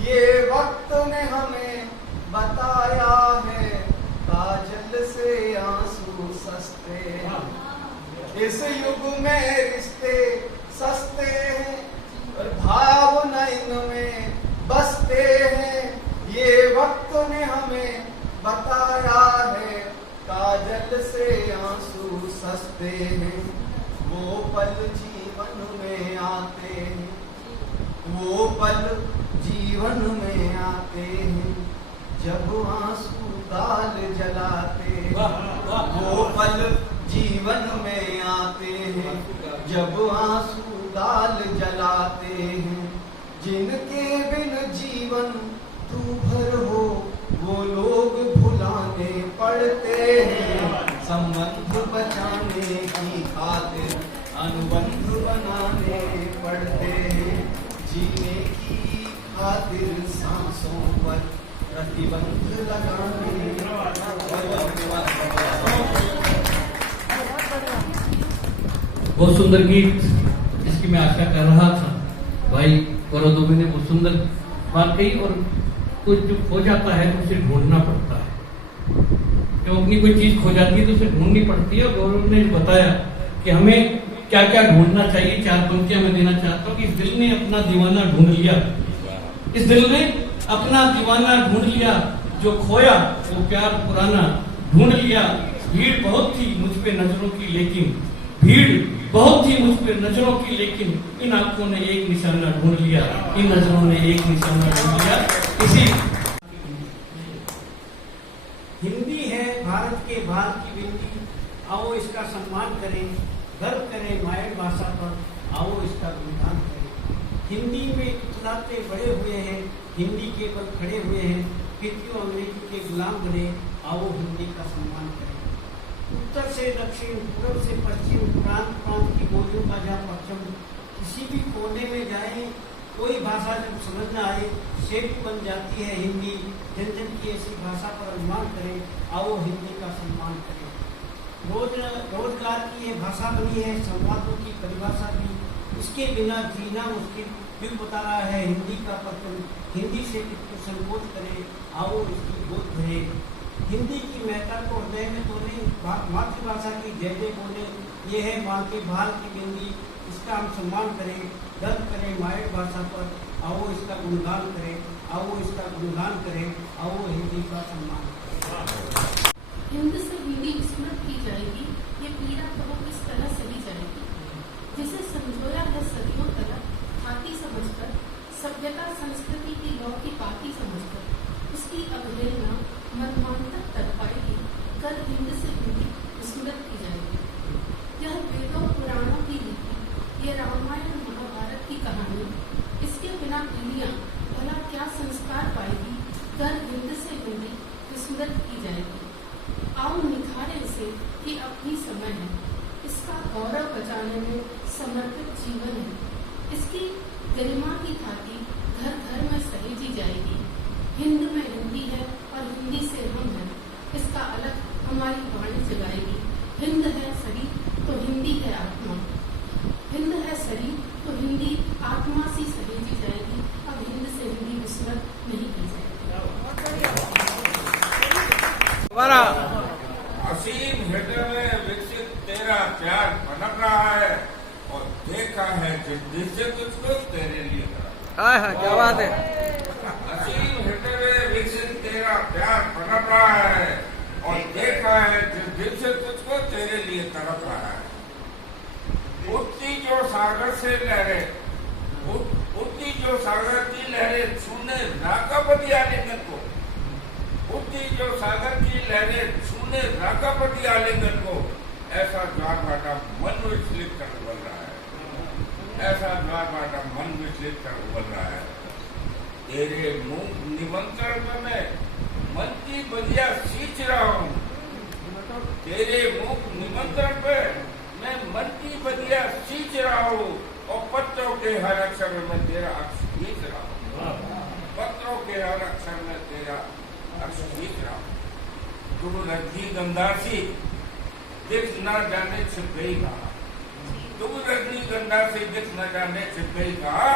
ये वक्त ने हमें बताया है, काजल से आंसू सस्ते हैं। इस युग में रिश्ते सस्ते हैं, पर भावना इनमें बसते हैं। ये वक्त ने हमें बताया है, काजल से आंसू सस्ते हैं। वो पल जीवन में आते हैं, वो पल जीवन में आते हैं, जब आंसू गाल जलाते हैं। वो पल जीवन में आते हैं, जब आंसू गाल जलाते हैं। जिनके बिन जीवन तू भर हो, वो लोग भुलाने पड़ते हैं। संबंध बचाने की खातिर अनुबंध बनाने पड़ते हैं, जीने की खातिर सांसों पर प्रतिबंध लगाने। बहुत सुंदर गीत, इसकी मैं आशा कर रहा था। भाई गौरव दुबे ने बहुत सुंदर बात कही। और कुछ जो खो जाता है तो उसे ढूंढना पड़ता है। जब अपनी कोई चीज खो जाती है तो उसे ढूंढनी पड़ती है। गौरव ने बताया कि हमें क्या क्या ढूंढना चाहिए। 4 पंक्तियां मैं देना चाहता हूँ कि इस दिल ने अपना दीवाना ढूंढ लिया, इस दिल ने अपना दीवाना ढूंढ लिया, जो खोया वो प्यार पुराना ढूंढ लिया। भीड़ बहुत थी मुझ पे नजरों की, लेकिन भीड़ बहुत थी मुझ पे नजरों की, लेकिन इन आंखों ने एक निशाना ढूंढ लिया, इन नजरों ने एक निशाना ढूंढ लिया। इसी हिंदी है भारत के भार की बिंदी, आओ इसका सम्मान करें, गर्व करें मायर भाषा पर, आओ इसका गुणगान करें। हिंदी में इतलाते बड़े हुए हैं, हिंदी के बल खड़े हुए हैं, फिर क्यों अंग्रेजी के गुलाम बने, आओ हिंदी का सम्मान करें। उत्तर से दक्षिण, पूर्व से पश्चिम, प्रांत प्रांत की बोलियों का जहाँ परचम, किसी भी कोने में जाएं कोई भाषा जब समझ न आए सेतु बन जाती है हिंदी। जन जन की ऐसी भाषा पर अनुमान करें, आओ हिंदी का सम्मान करें। रोजगार की ये भाषा बनी है, संवादों की परिभाषा भी, इसके बिना जीना मुश्किल। फिर बता रहा है हिंदी का पतन, हिंदी से कितने संकोच करे, आओ इसकी गोद भरे। हिंदी की महत्ता को हृदय में तोले, मातृभाषा की जय जय बोले। ये है माँ के भाल की बिंदी, इसका हम सम्मान करें, गर्व करें मायर भाषा पर, आओ इसका गुणगान करें, आओ इसका गुणगान करें, आओ हिंदी का सम्मान करें। हिंद से हिंदी विस्मृत की जाएगी, ये पीड़ा कहो किस तरह सही जाएगी। जिसे संजोया है सदियों तलक खाती समझकर, सभ्यता संस्कृति की लौ की पाती समझकर, उसकी अवहेलना मनमांतर कर पाएगी, कल हिंद से हिंदी विस्मृत की जाएगी। यह वेदों पुराणों की लिपि, ये रामायण महाभारत की कहानी, इसके बिना पीढ़ियां भला क्या संस्कार पाएगी, कल हिंद से हिंदी विस्मृत की जाएगी। आओ निखारे इसे कि अब भी समय है, इसका गौरव बचाने में समर्पित जीवन है। इसकी गरिमा की खातिर घर घर में सहेजी जाएगी। हिंद में हिंदी है और हिंदी से हम हैं, इसका अलग हमारी वाणी जगाएगी। हिंद है शरीर तो हिंदी है आत्मा, हिंद है शरीर तो हिंदी आत्मा सी सहेजी जाएगी। अब हिंद से हिंदी विस्मृत नहीं की जाएगी। असीम हृदय में विकसित तेरा प्यार पनप रहा है और देखा है जिससे तुझको तेरे लिए क्या बात है। असीम हृदय में विकसित तेरा प्यार पनप रहा है और देखा है जिससे तुझको तेरे लिए तड़प रहा है। उठती जो सागर से लहरें, उठती जो सागर की लहरें छूने राकापति आलिंगन को, उठती जो सागर की लहरें छूने राकापति आलिंगन को, ऐसा द्वार बाटा मन विचलित कर उबल रहा है, ऐसा द्वार बाटा मन विचलित कर उबल रहा है। तेरे मुंह निमंत्रण में मैं मन की बलिया सींच रहा हूँ, तेरे मुंह निमंत्रण पे मैं मन की बलिया सींच रहा हूँ और पत्रों के हर अक्षर में मैं तेरा अक्ष खींच रहा हूँ, पत्रों के हर अक्षर में तेरा अक्ष खींच रहा हूँ। तू रजनीगंधा सी दिख न जाने छिप गई कहा, तू रजनीगंधा से दिख न जाने छिप गई कहा,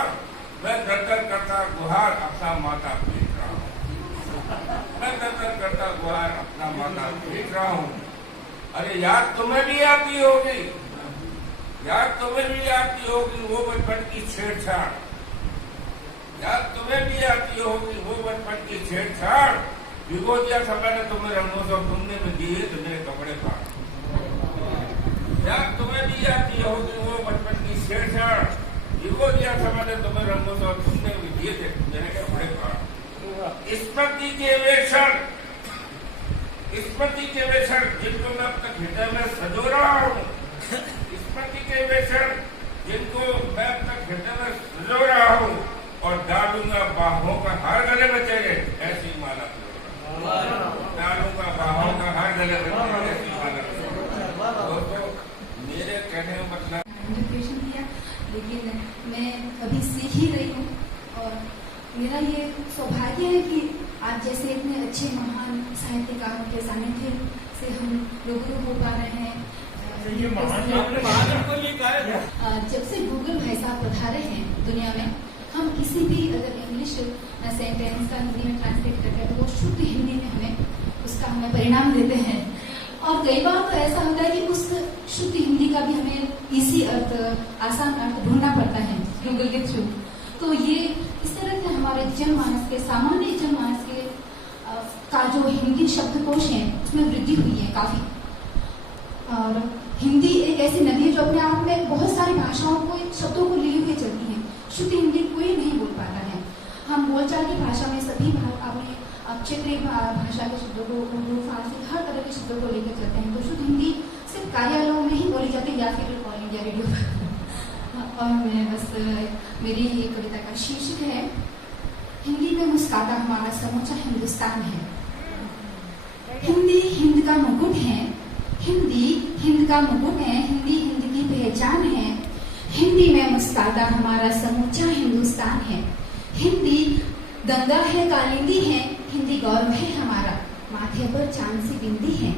मैं दर करता गुहार अपना माता पीट रहा हूँ, मैं दर करता गुहार अपना माता पीट रहा हूँ। अरे याद तुम्हें भी आती होगी, याद तुम्हें भी आती होगी वो बचपन की छेड़छाड़, याद तुम्हें भी आती होगी वो बचपन की छेड़छाड़। भिगो दिया था मैंने तुम्हें रंगों से, तुमने में दिए तो मेरे कपड़े फाड़। याद तुम्हें भी आती होगी वो बचपन की छेड़छाड़, भिगो दिया था मैंने तुम्हें रंगों से, तुमने भी दिए थे मेरे कपड़े फाड़। स्मृति के वे क्षण, स्मृति के वे क्षण जिनको मैं अब तक हृदय में सजो रहा हूँ, स्मृति के वे क्षण जिनको मैं अब तक हृदय में सजो रहा हूँ और डालूंगा बाहों का हार गले में तेरे, ऐसी माला डालूंगा बाहों का हार गले में तेरे, ऐसी माला। मेरे कहने का मतलब एजुकेशन किया, लेकिन मैं अभी सीख ही रही हूँ और मेरा ये सौभाग्य है कि आज जैसे इतने अच्छे महान साहित्यकारों के सानिध्य से हम रूबरू हो पा रहे हैं। जब से गूगल भाई साहब पधारे हैं दुनिया में, हम किसी भी अगर इंग्लिश सेंटेंस का हिंदी में ट्रांसलेट करते हैं तो वो शुद्ध हिंदी में हमें परिणाम देते हैं। और कई बार तो ऐसा होता है कि उस शुद्ध हिंदी का भी हमें इसी अर्थ, आसान अर्थ ढूंढना पड़ता है गूगल के थ्रू। तो ये इस तरह के हमारे जनमानस के, सामान्य जनमानस के का जो हिंदी शब्दकोश है उसमें वृद्धि हुई है काफी। और हिंदी एक ऐसी नदी है जो अपने आप में बहुत सारी भाषाओं को, शब्दों को लिए हुए चलती है। शुद्ध हिंदी कोई नहीं बोल पाता है। हम बोलचाल की भाषा में सभी अपने क्षेत्रीय भाषा के शब्दों को, उर्दू, फारसी, हर तरह के शब्दों को लेकर चलते हैं। तो शुद्ध हिंदी सिर्फ कार्यालयों में ही बोली जाती है या फिर ऑल इंडिया रेडियो पर। और मैं बस मेरी ये कविता का शीर्षक है हिंदी में मुस्काता हमारा समूचा हिंदुस्तान है। हिंदी हिंद का मुकुट है, हिंदी हिंद का मुकुट है, हिंदी हिंद की पहचान है। हिंदी में मुस्तादा हमारा समूचा हिंदुस्तान है। हिंदी गंगा है, कालिंदी है, हिंदी गौरव है हमारा, माथे पर चांद सी बिंदी है।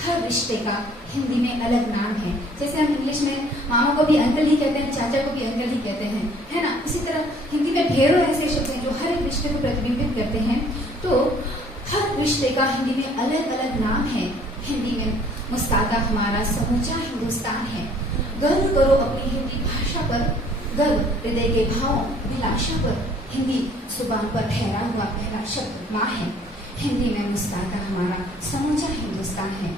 हर रिश्ते का हिंदी में अलग नाम है। जैसे हम इंग्लिश में मामा को भी अंकल ही कहते हैं, चाचा को भी अंकल ही कहते हैं, है ना। इसी तरह हिंदी में ढेरों ऐसे शब्द हैं जो हर एक रिश्ते को प्रतिबिंबित करते हैं। तो हर रिश्ते का हिंदी में अलग अलग नाम है। हिंदी में मुस्तादा हमारा समूचा हिंदुस्तान है। गर्व करो अपनी हिंदी भाषा पर, गर्व हृदय के भावों अभिलाषा पर। हिंदी जुबान पर ठहरा हुआ पहला शब्द माँ है। हिंदी में मुस्तादा हमारा समूचा हिंदुस्तान है।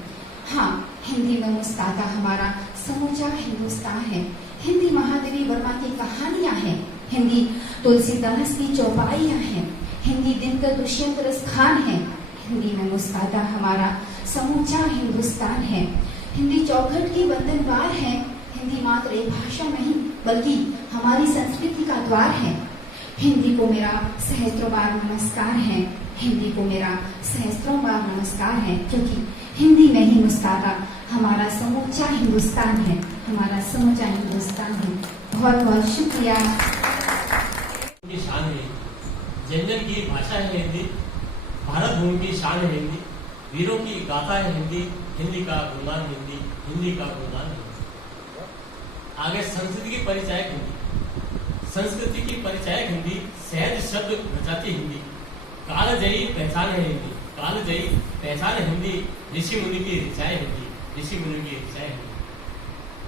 हाँ, हिंदी में मुस्तादा हमारा समूचा हिंदुस्तान है। हिंदी महादेवी वर्मा की कहानियां हैं। हिंदी तुलसीदास की चौपाइयां हैं। हिंदी दिनकर दुष्यंत रस खान है। हिंदी में मुस्तादा हमारा समूचा हिंदुस्तान है। हिंदी चौखट की वंदनवार है। हिंदी मात्र एक भाषा नहीं बल्कि हमारी संस्कृति का द्वार है। हिंदी को मेरा सहस्त्रों बार नमस्कार है। हिंदी को मेरा सहस्त्रों बार नमस्कार है, क्योंकि हिंदी में ही मुस्तादा हमारा समूचा हिंदुस्तान है, हमारा समूचा हिंदुस्तान है। बहुत बहुत शुक्रिया। की शान है, जन की भाषा है हिंदी, भारत भूमि की शान है हिंदी, वीरों की गाथा है हिंदी, हिंदी का गुणगान हिंदी, हिंदी का गुणगान हिंदी। आगे संस्कृति की परिचायक हिंदी, संस्कृति की परिचायक हिंदी, सहज शब्द रचाती हिंदी, कालजयी पहचान है हिंदी, कालजयी पहचान है हिंदी, ऋषि मुनि की ऋचाएं हिंदी, ऋषि मुनि की ऋचाएं हिंदी।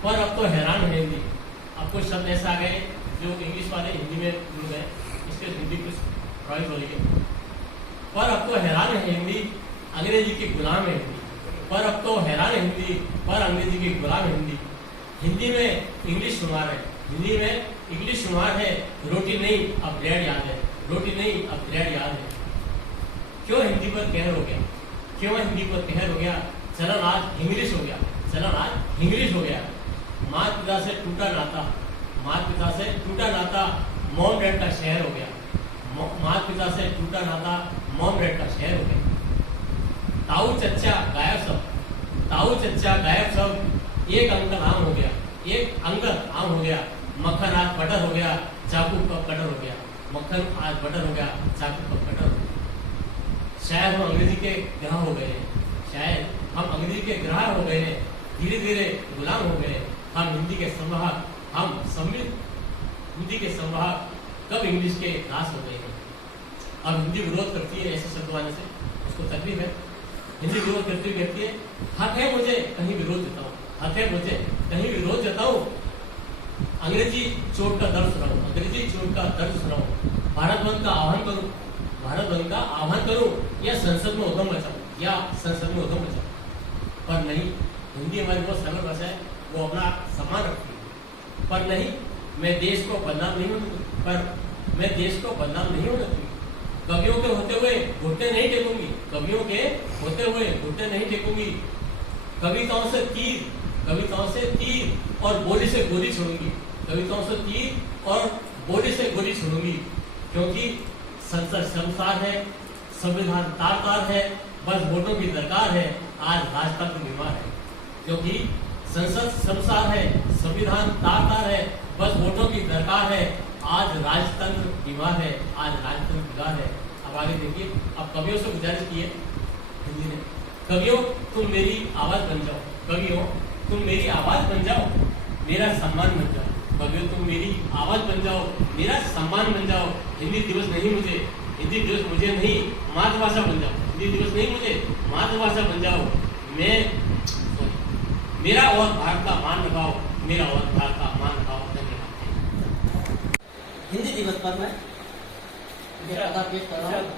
पर अब तो हैरान है हिंदी, अब कुछ शब्द ऐसे आ गए जो इंग्लिश वाले हिंदी में जुड़ गए, इसके हिंदी कुछ प्रभावित हो रही है। पर अब तो हैरान है हिंदी, अंग्रेजी की गुलाम है हिंदी, पर अब तो हैरान है हिंदी, पर अंग्रेजी की गुलाम है हिंदी। हिंदी में इंग्लिश शुमार है, हिंदी में इंग्लिश शुमार है, रोटी नहीं अब ब्रेड याद है, रोटी नहीं अब ब्रेड याद है। क्यों हिंदी पर कहर हो गया, क्यों हिंदी पर कहर हो गया, चलन आज इंग्लिश हो गया, चलन आज इंग्लिश हो गया। माता पिता से टूटा नाता, माता पिता से टूटा नाता, मॉम डैड का शहर हो गया, माता पिता से टूटा नाता, मॉम डैड का शहर हो गया। ताऊ चच्चा गायब सब, ताऊ चच्चा गायब सब, एक अंकल आम हो गया, एक अंकल आम हो गया, मक्खन आज बटर हो गया, चाकू कब कटर हो गया, मक्खन आज बटर हो गया, चाकू कब कटर हो गया। शायद हम अंग्रेजी के ग्राह हो गए हैं, शायद हम अंग्रेजी के ग्राह हो गए हैं, धीरे धीरे गुलाम हो गए। हम हिंदी के संवाहक, हम समृद्ध हिंदी के संवाहक कब इंग्लिश के दास हो गए हैं। अब हिंदी विरोध करती है ऐसे शब्द आने से, उसको तकलीफ है। हिंदी विरोध करती हुई कहती है हक है मुझे कहीं विरोध जताऊं, हक है मुझे कहीं विरोध जताऊं, अंग्रेजी चोट का दर्द सुनाऊं, अंग्रेजी चोट का दर्द सुनाऊं, भारत बंद का आह्वान करूं, भारत बंद का आह्वान करूं, या संसद में उद्यम मचाऊं, या संसद में उद्यम मचाऊं। पर नहीं, हिंदी हमारी बहुत सरल भाषा है, वो अपना सम्मान रखती है। पर नहीं, मैं देश को बदनाम नहीं होने दूंगी, पर मैं देश को बदनाम नहीं होने दूंगी। कवियों के होते हुए घुटने नहीं टेकूंगी, कवियों के होते हुए घुटने नहीं टेकूंगी। कविताओं से तीर, कविताओं से तीर और बोली से गोली छोड़ूंगी, कविताओं से तीर और बोली से गोली छोड़ूंगी। क्योंकि संसद शर्मसार है, संविधान तार तार है, बस वोटों की दरकार है, आज राजतंत्र बीमार है। क्योंकि संसद शर्मसार है, संविधान तार तार है, बस वोटों की दरकार है, आज राजतंत्र बीमार है, आज राजतंत्र बिगाड़ है। अब आगे देखिए, अब कवियों से गुजारिश की है हिंदी ने, कवियों तुम मेरी आवाज बन जाओ, कवियों तुम मेरी आवाज बन जाओ, मेरा सम्मान बन जाओ, कवियों तुम मेरी आवाज बन जाओ, मेरा सम्मान बन जाओ। हिंदी दिवस नहीं मुझे, हिंदी दिवस मुझे नहीं, मातृभाषा बन जाओ, हिंदी दिवस नहीं मुझे, मातृभाषा बन जाओ। मैं मेरा और भारत का मान लगाओ, मेरा और भारत का मान लगाओ। धन्यवाद। हिंदी दिवस पर मैं कथा पेश कर रहा हूँ।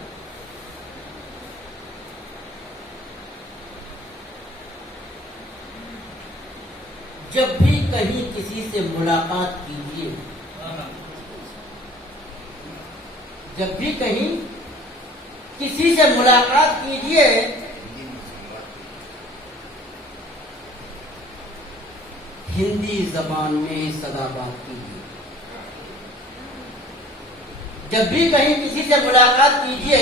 जब भी कहीं किसी से मुलाकात कीजिए, जब भी कहीं किसी से मुलाकात कीजिए, हिंदी जबान में सदा बात कीजिए। जब भी कहीं किसी से मुलाकात कीजिए,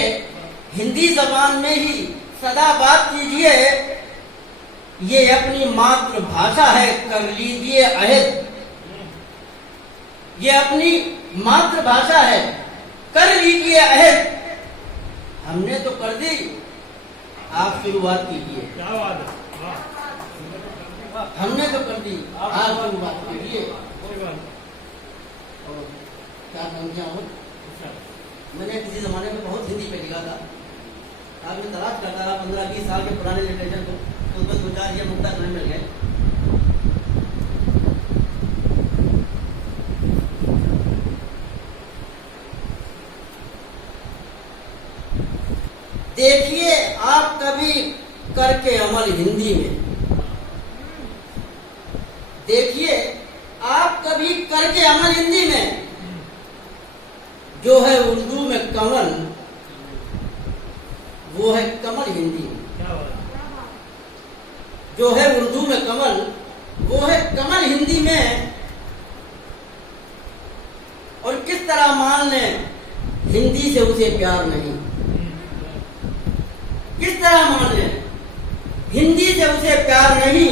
हिंदी जबान में ही सदा बात कीजिए। ये अपनी मातृभाषा है, कर लीजिए अहद, ये अपनी मातृभाषा है, कर लीजिए अहद। हमने तो कर दी, आप शुरुआत कीजिए। क्या बात है, हमने तो कर दी, आप शुरुआत कीजिए। और क्या नाम क्या हो, मैंने किसी जमाने में बहुत हिंदी पे लिखा था। आज मैं तलाश करता रहा 15-20 साल के पुराने लिटरेचर को, तो उसमें 2-4 ये मुद्दा नहीं मिल गए। देखिए आप कभी करके अमल हिंदी में, देखिए आप कभी करके अमल हिंदी में। जो है उर्दू में कमल, वो है कमल हिंदी में। जो है उर्दू में कमल, वो है कमल हिंदी में। और किस तरह मान लें हिंदी से उसे प्यार नहीं, किस तरह मान लें हिंदी से उसे प्यार नहीं,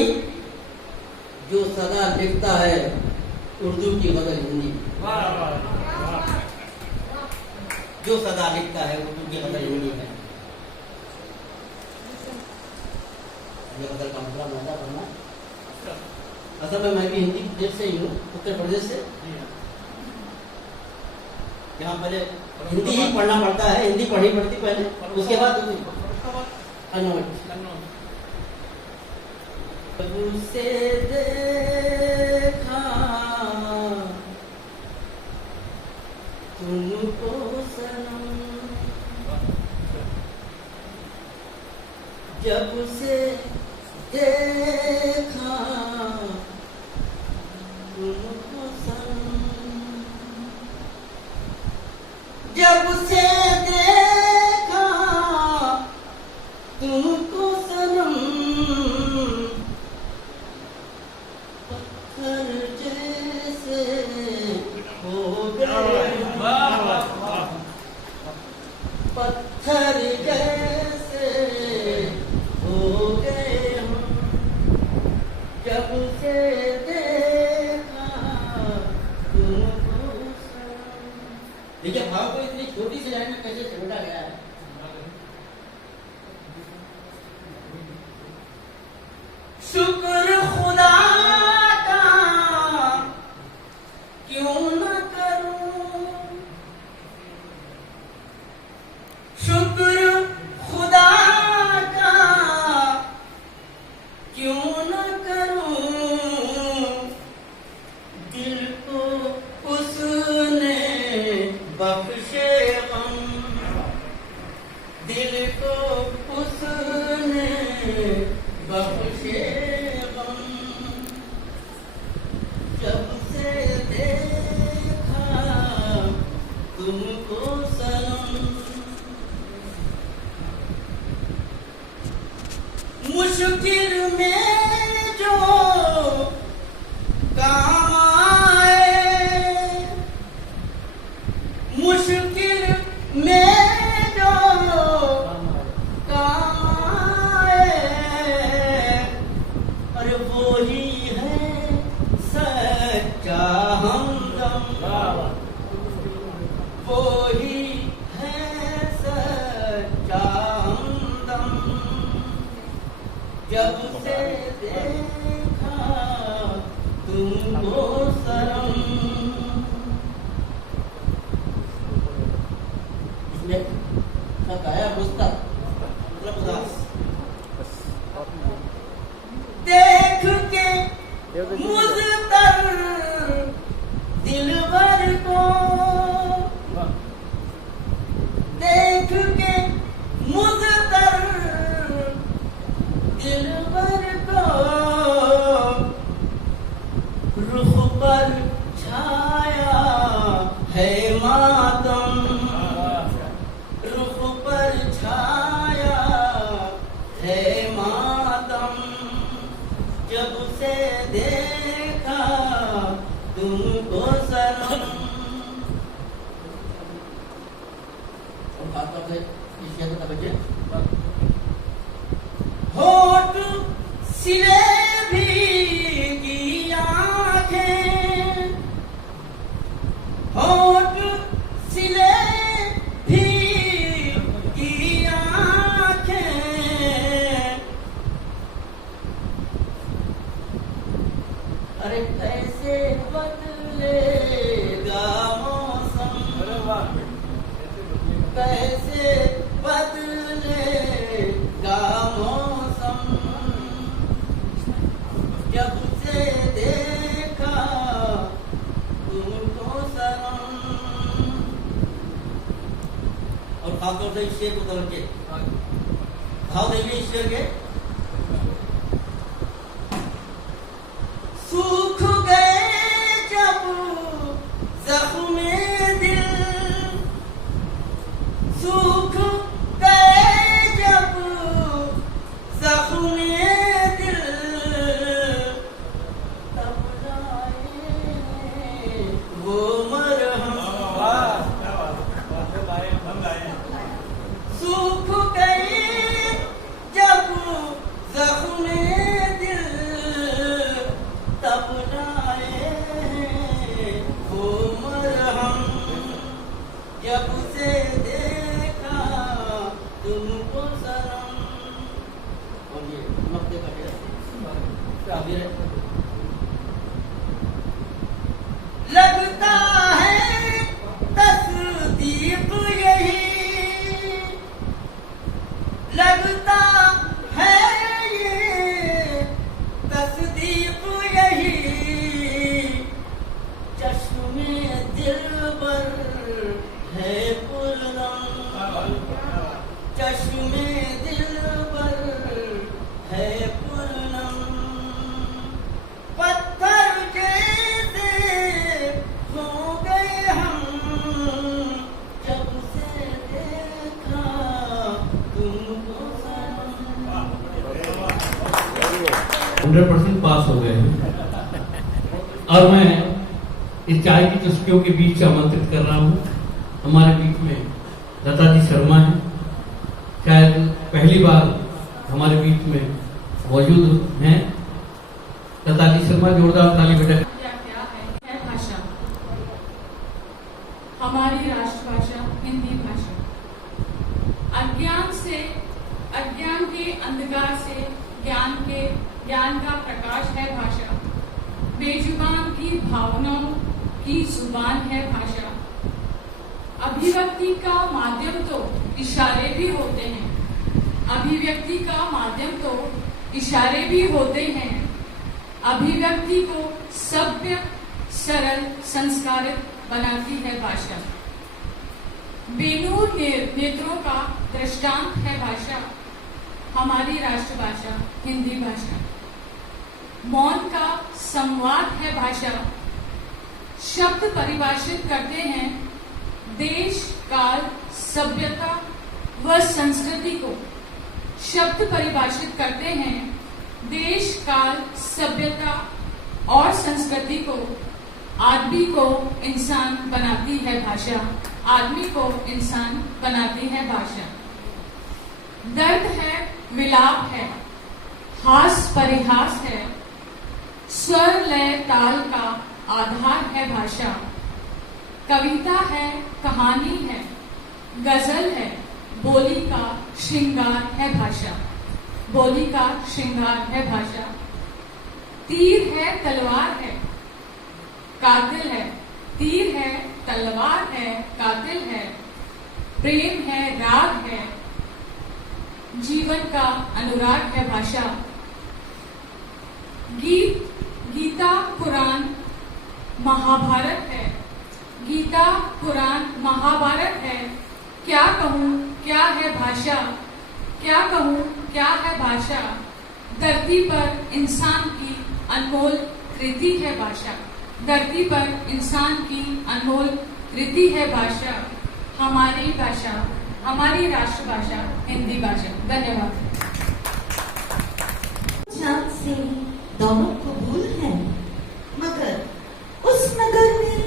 जो सदा लिखता है उर्दू की गजल हिंदी में। जो सदा लिखता है उर्दू की गजल हिंदी में। ये गजल का मतलब मैदा पढ़ना। असल में मैं भी हिंदी प्रदेश से ही हूँ, उत्तर प्रदेश से। यहाँ पहले हिंदी ही पढ़ना पड़ता है, हिंदी पढ़ी पड़ती पहले, उसके बाद उसे देखा तुमको सनम, जब से देखा तुमको सनम, जब से देखा तुमको सनम, पत्थर जैसे हो गए, पत्थर जैसे हो गए हम, जब से देखा तुमको सनम। देखिए भाव को इतनी छोटी सी लाइन में कैसे समेटा गया है। शुक्र खुदा का क्यों न करूं, शुक्र खुदा का क्यों न करूं, दिल को उसने बख्शे गम, दिल को उसने बख्शे गम, जब से देखा तुमको सनम, मुश्किल में जो काम आए, मुश्किल में जो काम आए, अरे वो ही है सच्चा हमदम, वो ही है सच्चा हमदम, जब से देखा तुमको शर्म। इसमें गाया मुस्तक मतलब उदास। देख के मुज़तर दिलबर को, देख के मुज़तर दिलबर को, रुख पर छाया है मातम, रुख पर छाया है मातम, जब से देखा तुमको शर्म। और खासतौर से इस क्षेत्र का बच्चे होठ सिले भी की आंखें, होठ सिले भीगी आंखें, अरे कैसे बदलेगा मौसम, कैसे बदलेगा मौसम, जब से देखा तुमको सनम। और खासतौर से इस शेर को तरफ के भाव देंगे इस शेर के। सूख गए जब जख्मे दिल, सूख गए जब जख्मे दिल, तब लाए वो मरहम। सूख गए जब जख्मे दिल, तब लाए वो मरहम, जब से देखा तुमको सनम। और ये मक्ते का शेर है। लगता है तस्दीक यही, लगता है ये तस्दीक यही, चश्मे दिलबर है पुरनम, चश्मे दिलबर है पुरनम। पत्थर जैसे हो गए हम, जब से देखा तुमको सनम। 100% पास हो गए हैं। और मैं इस चाय की चुस्कियों के बीच से आमंत्रित कर रहा हूँ, हमारे बीच में लता जी शर्मा हैं, शायद पहली बार हमारे बीच में मौजूद हैं। लता जी शर्मा, जोरदार ताली बजाएं। क्या है भाषा, हमारी राष्ट्रभाषा हिंदी भाषा। अज्ञान के अंधकार से ज्ञान का प्रकाश है भाषा। बेजुबान की भावनाओं की जुबान है भाषा। अभिव्यक्ति का माध्यम तो इशारे भी होते हैं, अभिव्यक्ति का माध्यम तो इशारे भी होते हैं। अभिव्यक्ति को सभ्य, सरल, संस्कारित बनाती है भाषा। बेनूर नेत्रों का दृष्टांत है भाषा, हमारी राष्ट्रभाषा हिंदी भाषा। मौन का संवाद है भाषा। शब्द परिभाषित करते हैं देश, काल, सभ्यता व संस्कृति को। शब्द परिभाषित करते हैं देश, काल, सभ्यता और संस्कृति को। आदमी को इंसान बनाती है भाषा, आदमी को इंसान बनाती है भाषा। दर्द है, विलाप है, हास परिहास है, स्वर लय ताल का आधार है भाषा। कविता है, कहानी है, गजल है, बोली का श्रृंगार है भाषा, बोली का श्रृंगार है भाषा। तीर है, तलवार है, कातिल है, तीर है, तलवार है, कातिल है, प्रेम है, राग है, जीवन का अनुराग है भाषा। गीता, पुराण, महाभारत है, गीता, पुराण, महाभारत है। क्या कहूँ क्या है भाषा, क्या कहूँ क्या है भाषा। धरती पर इंसान की अनमोल कृति है भाषा, धरती पर इंसान की अनमोल कृति है भाषा। हमारी भाषा, हमारी राष्ट्रभाषा हिंदी भाषा। धन्यवाद। जान से दोनों कबूल हैं, मगर उस नगर में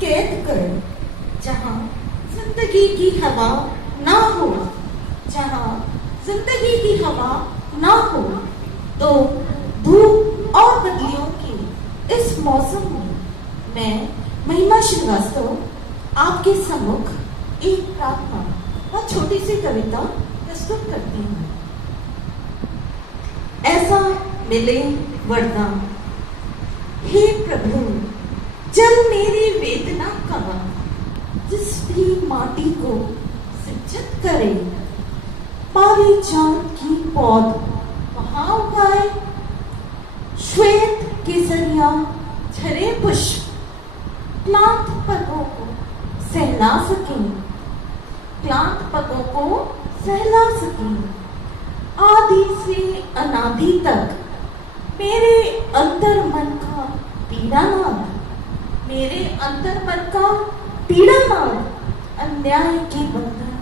कैद कर जहाँ जिंदगी की हवा ना हो, जहाँ जिंदगी की हवा ना हो। तो धूप और बदलियों के इस मौसम में मैं महिमा श्रीवास्तव आपके सम्मुख एक प्रार्थना और छोटी सी कविता प्रस्तुत करती हूँ। ऐसा मिले वरदान, हे प्रभु जल मेरी वेदना का, जिस भी माटी को सिंचित करे, पारिजात की पौध वहां उगाए, श्वेत केसरिया झरे पुष्प क्लांत पगों को सहला सके, क्लांत पगों को सहला सके। आदि से अनादि तक मेरे अंतर मन का पीड़ानाद, मेरे अंतर मन का पीड़ानाद अन्याय के बंधन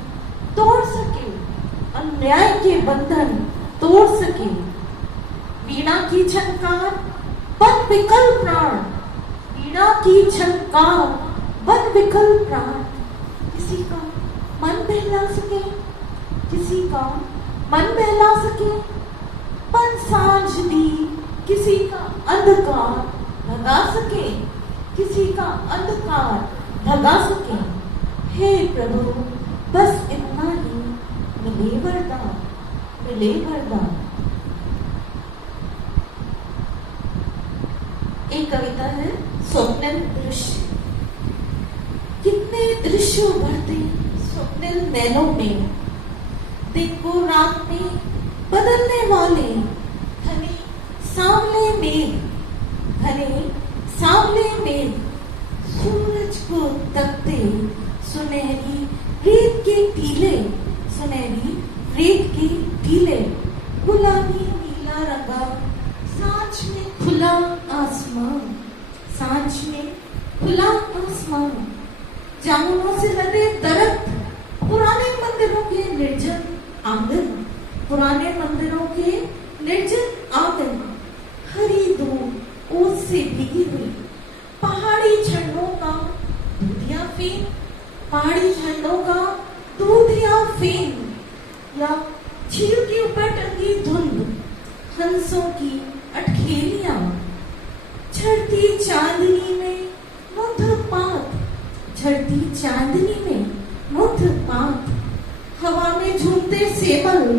तोड़ सके, अन्याय के बंधन तोड़ सके। वीणा की झनकार बन विकल प्राण, वीणा की झनकार बन विकल प्राण, किसी का मन बहला सके, किसी का मन बहला सके। बन सांझ दी किसी का अंधकार भगा सके, किसी का अंधकार भगा सके। हे प्रभु बस इतना ही मिले वरदान, मिले वरदान। एक कविता है स्वप्निल दृश्य। कितने दृश्य उभरते स्वप्निल नैनों में, दिन को रात में बदलने वाले घने सांवले मेघ, घने सांवले मेघ सूरज को तकते सुनहरी रेत के टीले, सुनहरी रेत के टीले। गुलाबी नीला रंगा सांझ में खुला आसमान, सांझ में खुला आसमान। जामुनों से लदे दरख्त, पुराने मंदिरों के निर्जन आंगन, पुराने मंदिरों के निर्जन आंगन। हरी धूप ओस से भीगी हुई, पहाड़ी झंडों का दूधिया फेन, पहाड़ी झंडों का दूधिया फेन। या झील के ऊपर टंगी धुंध, हंसों की अटखेलियां। झड़ती चांदनी में मुग्ध पात, झड़ती चांदनी में मुग्ध पात। हवा में झूमते सेमल,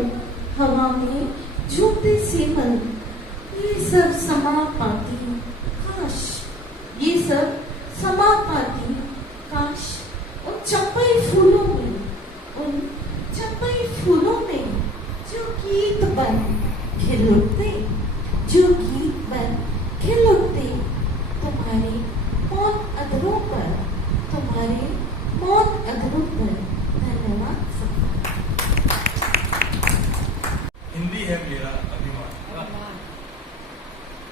हवा में झूमते सेमल। ये सब समा पाती काश, ये सब समा पाती काश। उन चंपई फूलों में, उन चंपई फूलों में जो गीत बन खिल उठते, जो गीत बन खिल उठते। तुम्हारे मौन अधरों पर, तुम्हारे मौन अधरों पर। धन्यवाद। हिंदी है मेरा अभिमान,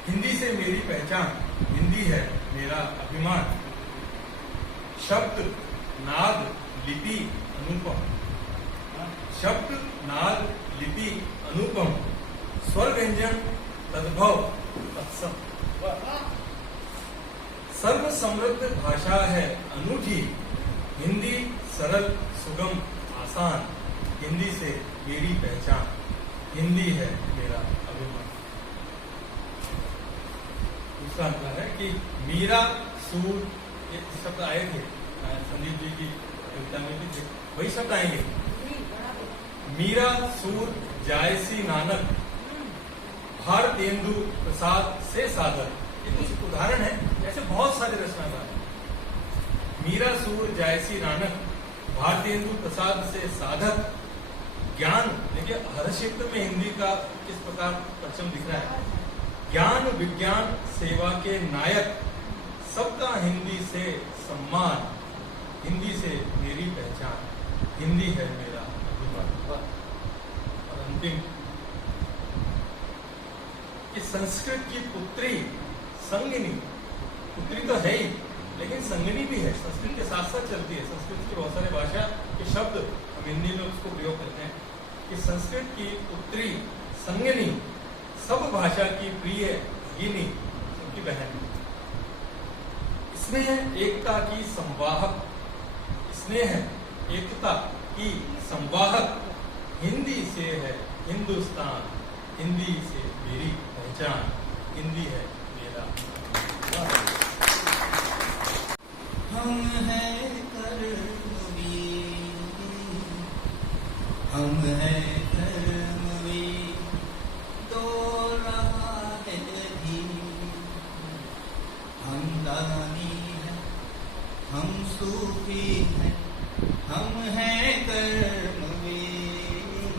हिंदी से मेरी पहचान, हिंदी है मेरा अभिमान। शब्द नाद लिपि अनुपम, शब्द नाद लिपि अनुपम। स्वर व्यंजन तद्भव तत्सम। सर्व समृद्ध भाषा है अनूठी, हिंदी सरल सुगम आसान। हिंदी से मेरी पहचान, हिंदी है मेरा अभिमान। दूसरा अंतर है कि मीरा सूर, ये शब्द आए थे संदीप जी की कविता में भी थे, वही शब्द आएंगे। मीरा सूर जायसी नानक, भारतेंदु प्रसाद से साधक। ये कुछ उदाहरण है, ऐसे बहुत सारे रचनाकार हैं। मीरा सूर जायसी नानक, भारतेंदु प्रसाद से साधक। ज्ञान, देखिए हर क्षेत्र में हिंदी का किस प्रकार परचम दिख रहा है। ज्ञान विज्ञान सेवा के नायक, सबका हिंदी से सम्मान। हिंदी से मेरी पहचान, हिंदी है मेरा अभिमान। और अंतिम कि संस्कृत की पुत्री संगिनी, पुत्री तो है ही लेकिन संगिनी भी है, संस्कृत के साथ साथ चलती है। संस्कृत की बहुत सारे भाषा के शब्द हम हिंदी में उसको प्रयोग करते हैं कि संस्कृत की पुत्री संगिनी, सब भाषा की प्रिय भगिनी, सबकी बहन। इसमें है एकता की संवाहक, स्नेह एकता की संवाहक। हिंदी से है हिंदुस्तान, हिंदी से मेरी पहचान, हिंदी है मेरा। हम हैं कर्मवीर, हम हैं कर्मवीर, दो रहा है धीर, हम दानी हैं, हम सूफी हैं, हम हैं कर्मवीर,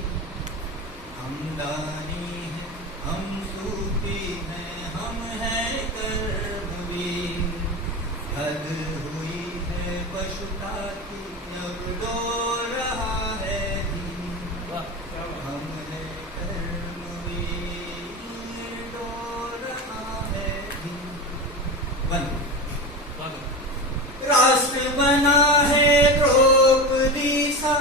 हम दानी हैं, हम सूफी हैं, हम हैं कर्मवीर। हद हुई है पशुता की, अब डो रहा है धीर, हम हैं कर्मवीर, डो रहा है धीर। राष्ट्र बना है द्रौपदी सा,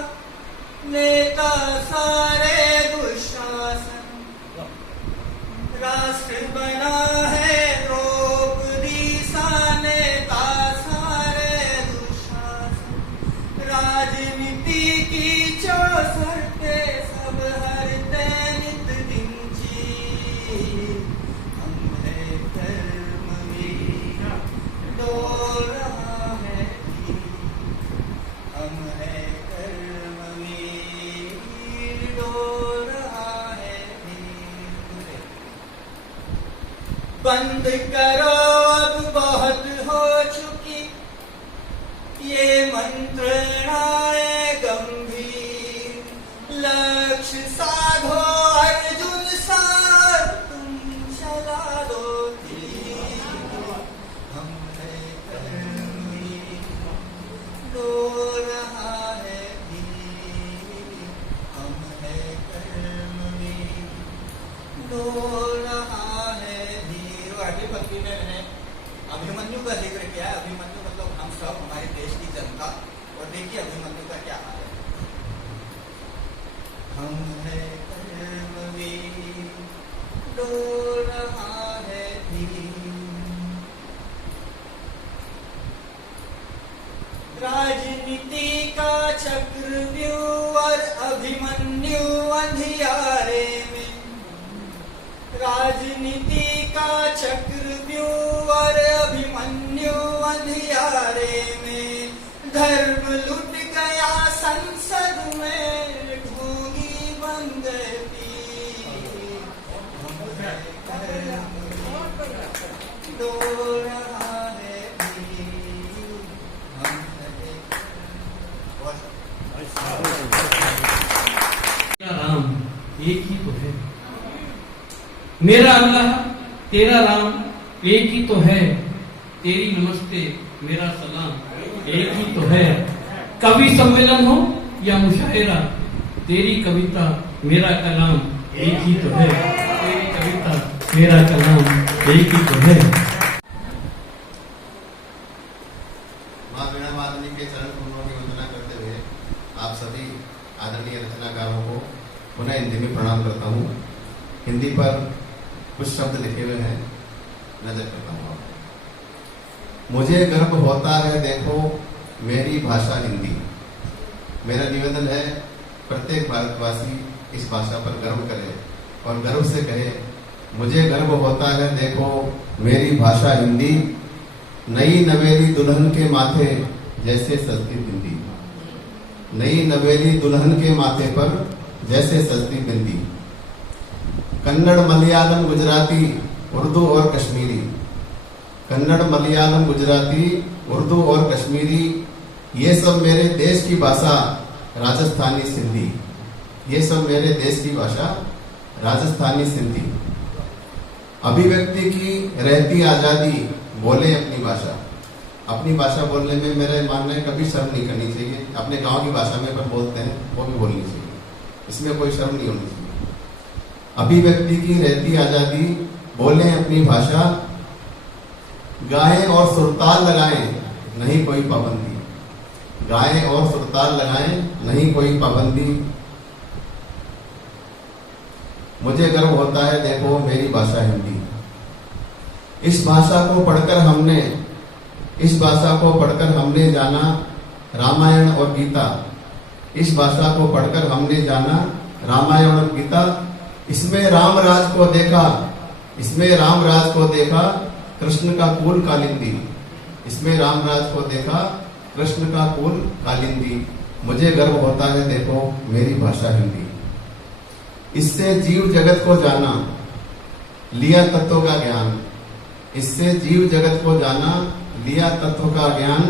नेता सारे दुशासन। राष्ट्र बना है द्रौपदी सा, नेता सारे दुशासन। राजनीति की चौसर पे सब हरते नित दिन चीर, हम हैं कर्मवीर, डो रहा है धीर, हम हैं कर्मवीर, डो रहा है धीर। बंद करो अब बहुत हो चुकी ये मंत्रणाएं गंभीर, लक्ष्य साधो अर्जुन सा, तुम चला दो तीर, हम हैं कर्मवीर, डो रहा है धीर, हम हैं कर्मवीर, डो रहा है धीर। आगे पंक्ति में मैंने अभिमन्यु का जिक्र किया है। अभिमन्यु मतलब हम सब, हमारे देश की जनता। और देखिए अभिमन्यु का क्या हाल है। हम हैं कर्मवीर, डो रहा है धीर, राजनीति का चक्रव्यूह और अभिमन्यु अंधियारे में, राजनीति का चक्रव्यूह और अभिमन्यु अंधियारे में। धर्म लुट गया संसद में, ढोंगी बन गई पीर, हम हैं कर्मवीर, डो रहा है धीर, हम हैं मेरा राम एक ही तो है, मेरा अल्लाह तेरा राम एक ही तो है, तेरी नमस्ते मेरा सलाम एक ही तो है। कवि सम्मेलन हो या मुशायरा, तेरी कविता मेरा कलाम एक ही तो है, तेरी कविता मेरा कलाम एक ही तो है। माँ वीणा मालिनी के चरण कमलों की वंदना करते हुए आप सभी आदरणीय रचनाकारों को पुनः हिंदी में प्रणाम करता हूँ। हिंदी पर कुछ शब्द लिखे हुए हैं, नजर करता हूँ। मुझे गर्व होता है देखो मेरी भाषा हिंदी। मेरा निवेदन है प्रत्येक भारतवासी इस भाषा पर गर्व करे और गर्व से कहे, मुझे गर्व होता है देखो मेरी भाषा हिंदी, नई नवेली दुल्हन के माथे जैसे सजती बिंदी, नई नवेली दुल्हन के माथे पर जैसे सजती बिंदी। कन्नड़, मलयालम, गुजराती, उर्दू और कश्मीरी, कन्नड़, मलयालम, गुजराती, उर्दू और कश्मीरी, ये सब मेरे देश की भाषा राजस्थानी सिंधी, ये सब मेरे देश की भाषा राजस्थानी सिंधी। अभिव्यक्ति की रहती आजादी, बोले अपनी भाषा। अपनी भाषा बोलने में मेरा मानना है कभी शर्म नहीं करनी चाहिए। अपने गांव की भाषा में पर बोलते हैं वो भी बोलनी चाहिए, इसमें कोई शर्म नहीं होनी चाहिए। अभिव्यक्ति की रहती आजादी, बोले अपनी भाषा, गाएं और सुरताल लगाएं नहीं कोई पाबंदी, गाएं और सुरताल लगाएं नहीं कोई पाबंदी। मुझे गर्व होता है देखो मेरी भाषा हिंदी। इस भाषा को पढ़कर हमने जाना रामायण और गीता। इस भाषा को पढ़कर हमने जाना रामायण और गीता। इसमें राम राज को देखा कृष्ण का कुल कालिंदी। इसमें रामराज को देखा, कृष्ण का कुल कालिंदी, मुझे गर्व होता है देखो मेरी भाषा हिंदी। इससे जीव जगत को जाना, लिया तत्वों का ज्ञान, इससे जीव जगत को जाना, लिया तत्व का ज्ञान।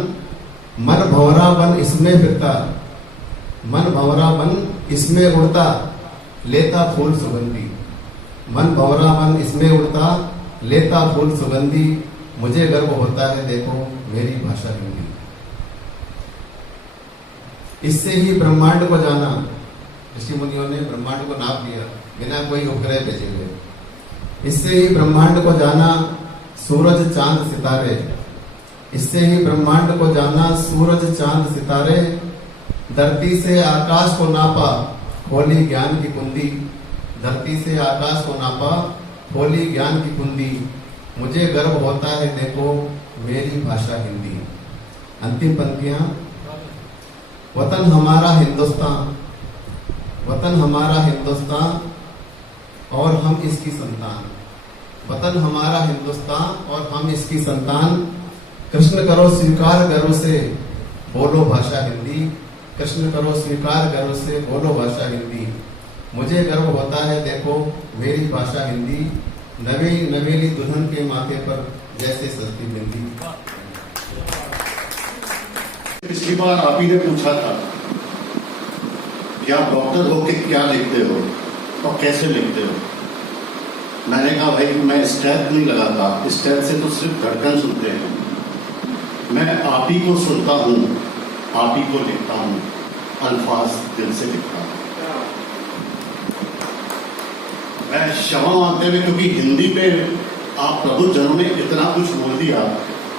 मन भंवरा बन इसमें फिरता, मन भंवरा बन इसमें उड़ता, लेता फूल सुगंधी। मन भंवरा बन इसमें उड़ता, लेता फूल सुगंधी, मुझे गर्व होता है देखो मेरी भाषा हिंदी। इससे ही ब्रह्मांड को जाना, ऋषि मुनियों ने ब्रह्मांड को नाप लिया बिना कोई उपग्रह भेजे हुए। इससे ही ब्रह्मांड को जाना, सूरज चांद सितारे, इससे ही ब्रह्मांड को जाना, सूरज चांद सितारे। धरती से आकाश को नापा, खोली ज्ञान की कुंडी, धरती से आकाश को नापा, खोली ज्ञान की कुंडी, मुझे गर्व होता है देखो मेरी भाषा हिंदी। अंतिम पंक्तियां। वतन हमारा हिंदुस्तान, वतन हमारा हिंदुस्तान और हम इसकी संतान, वतन हमारा हिंदुस्तान और हम इसकी संतान। कृष्ण करो स्वीकार गर्व से बोलो भाषा हिंदी, कृष्ण करो स्वीकार गर्व से बोलो भाषा हिंदी, मुझे गर्व होता है देखो मेरी भाषा हिंदी। नवी नवेली दुल्हन के माथे पर जैसे सस्ती बिंदी। पिछली बार आप ही ने पूछा था कि आप डॉक्टर हो के क्या लिखते हो और कैसे लिखते हो। मैंने कहा भाई मैं स्टेप नहीं लगाता, स्टेप से तो सिर्फ धड़कन सुनते हैं। मैं आप ही को सुनता हूँ, आप ही को लिखता हूँ, अल्फाज दिल से लिखता हूँ। मैं क्षमा मानते हुए, क्योंकि हिंदी पे आप प्रबुद्धजनों ने इतना कुछ बोल दिया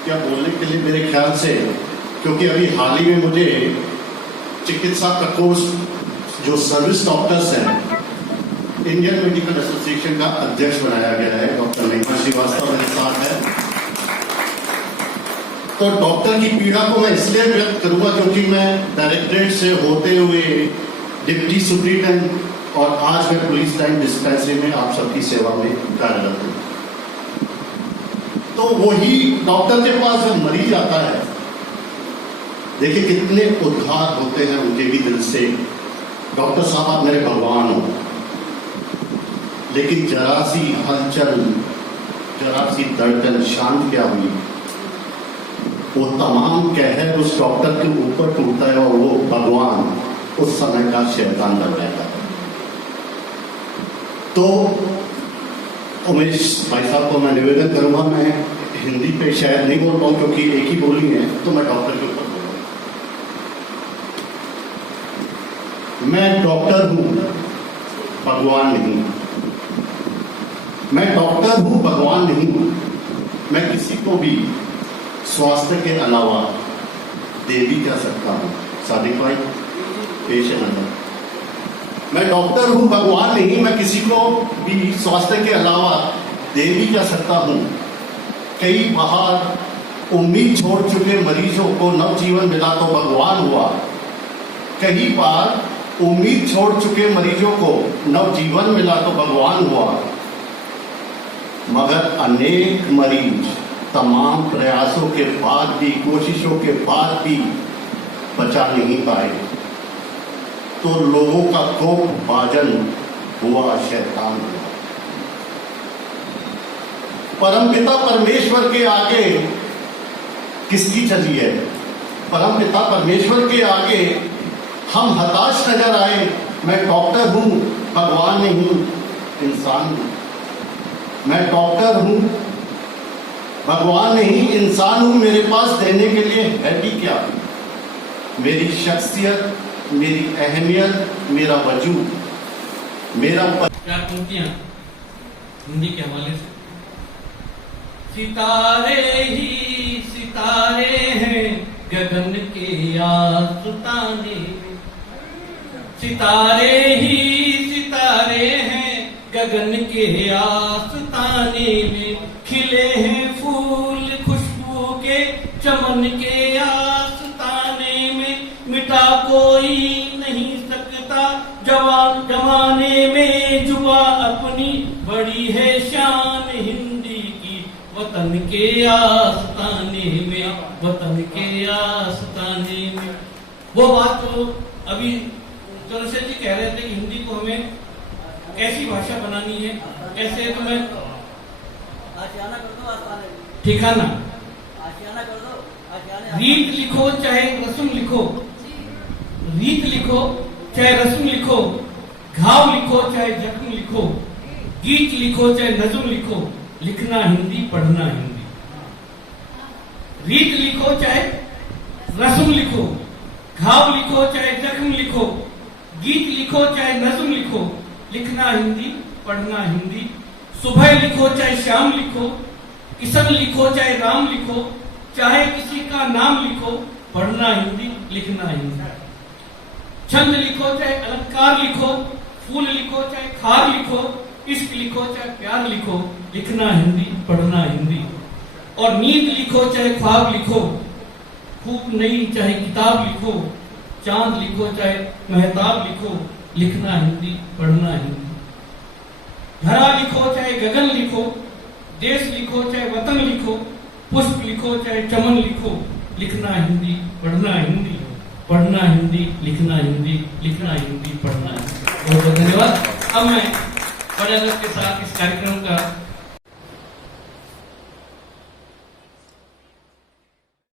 क्या बोलने के लिए मेरे ख्याल से, क्योंकि अभी हाल ही में मुझे चिकित्सा प्रकोष्ठ जो सर्विस डॉक्टर्स हैं इंडियन मेडिकल एसोसिएशन का अध्यक्ष बनाया गया है, डॉक्टर महिमा श्रीवास्तव मेरे साथ है। तो डॉक्टर की पीड़ा को मैं इसलिए व्यक्त करूंगा क्योंकि मैं डायरेक्टरेट से होते हुए डिप्टी सुप्रिंटेंडेंट और आज मैं पुलिस लाइन डिस्पेंसरी में आप सबकी सेवा में कार्यरत हूँ। तो वही डॉक्टर के पास जब मरीज आता है, देखिए कितने उद्धार होते हैं उनके भी दिल से। डॉक्टर साहब आप मेरे भगवान हो, लेकिन जरा सी हलचल, जरा सी धड़कन शांत क्या हुई, वो तमाम कहर उस डॉक्टर के ऊपर टूटता है और वो भगवान उस समय का शैतान बन जाता है। तो उमेश भाई साहब को मैं निवेदन करूंगा, मैं हिंदी पे शायद नहीं बोल पाऊँ क्योंकि एक ही बोली है, तो मैं डॉक्टर के ऊपर बोलूँगा। मैं डॉक्टर हूं, भगवान नहीं। मैं डॉक्टर हूं, भगवान नहीं। मैं किसी को भी स्वास्थ्य के अलावा दे भी जा सकता हूं। सादिक भाई पेश है। मैं डॉक्टर हूं, भगवान नहीं। मैं किसी को भी स्वास्थ्य के अलावा दे भी जा सकता हूं। कई बार उम्मीद छोड़ चुके मरीजों को नवजीवन मिला तो भगवान हुआ। कई बार उम्मीद छोड़ चुके मरीजों को नवजीवन मिला तो भगवान हुआ। मगर अनेक मरीज तमाम प्रयासों के बाद भी, कोशिशों के बाद भी बचा नहीं पाए, तो लोगों का कोप भाजन हुआ, शैतान हुआ। परमपिता परमेश्वर के आगे किसकी चली है? परमपिता परमेश्वर के आगे हम हताश नजर आए। मैं डॉक्टर हूं, भगवान नहीं, इंसान हूं। मैं डॉक्टर हूं, भगवान नहीं, इंसान हूं। मेरे पास देने के लिए है भी क्या? मेरी शख्सियत, मेरी अहमियत, मेरा वजूद, मेरा चार पंक्तियां हिंदी के हवाले से। सितारे ही सितारे हैं गगन के आसमाने में, सितारे ही सितारे हैं गगन के आसमाने में, खिले हैं फूल खुशबू के चमन के आसमाने में, मिटा कोई नहीं सकता जमाने में जुबा अपनी, बड़ी है शान हिंदी की वतन के आस्ताने में। वतन के आस्ताने में। वो बात तो अभी चंद्रशेखर जी कह रहे थे कि हिंदी को हमें कैसी भाषा बनानी है, कैसे तो मैं आशियाना कर दो, आस्ताने ठिकाना आशियाना कर दो, आशियाने रीत लिखो चाहे रस्म लिखो, रीत लिखो चाहे रस्म लिखो, घाव लिखो चाहे जख्म लिखो, गीत लिखो चाहे नज्म लिखो, लिखना हिंदी पढ़ना हिंदी। रीत लिखो चाहे रस्म लिखो, घाव लिखो चाहे जख्म लिखो, गीत लिखो चाहे नज्म लिखो, लिखना हिंदी पढ़ना हिंदी। सुबह लिखो चाहे शाम लिखो, किशन लिखो चाहे राम लिखो, चाहे किसी का नाम लिखो, पढ़ना हिंदी लिखना हिंदी। छंद लिखो चाहे अलंकार लिखो, फूल लिखो चाहे खार लिखो, इश्क लिखो चाहे प्यार लिखो, लिखना हिंदी पढ़ना हिंदी। और नींद लिखो चाहे ख्वाब लिखो, खूब नई चाहे किताब लिखो, चांद लिखो चाहे महताब लिखो, लिखना हिंदी पढ़ना हिंदी। धरा लिखो चाहे गगन लिखो, देश लिखो चाहे वतन लिखो, पुष्प लिखो चाहे चमन लिखो, लिखना हिंदी पढ़ना हिंदी, पढ़ना हिंदी लिखना हिंदी, लिखना हिंदी पढ़ना हिंदी। बहुत बहुत धन्यवाद। अब मैं बड़े अदब के साथ इस कार्यक्रम का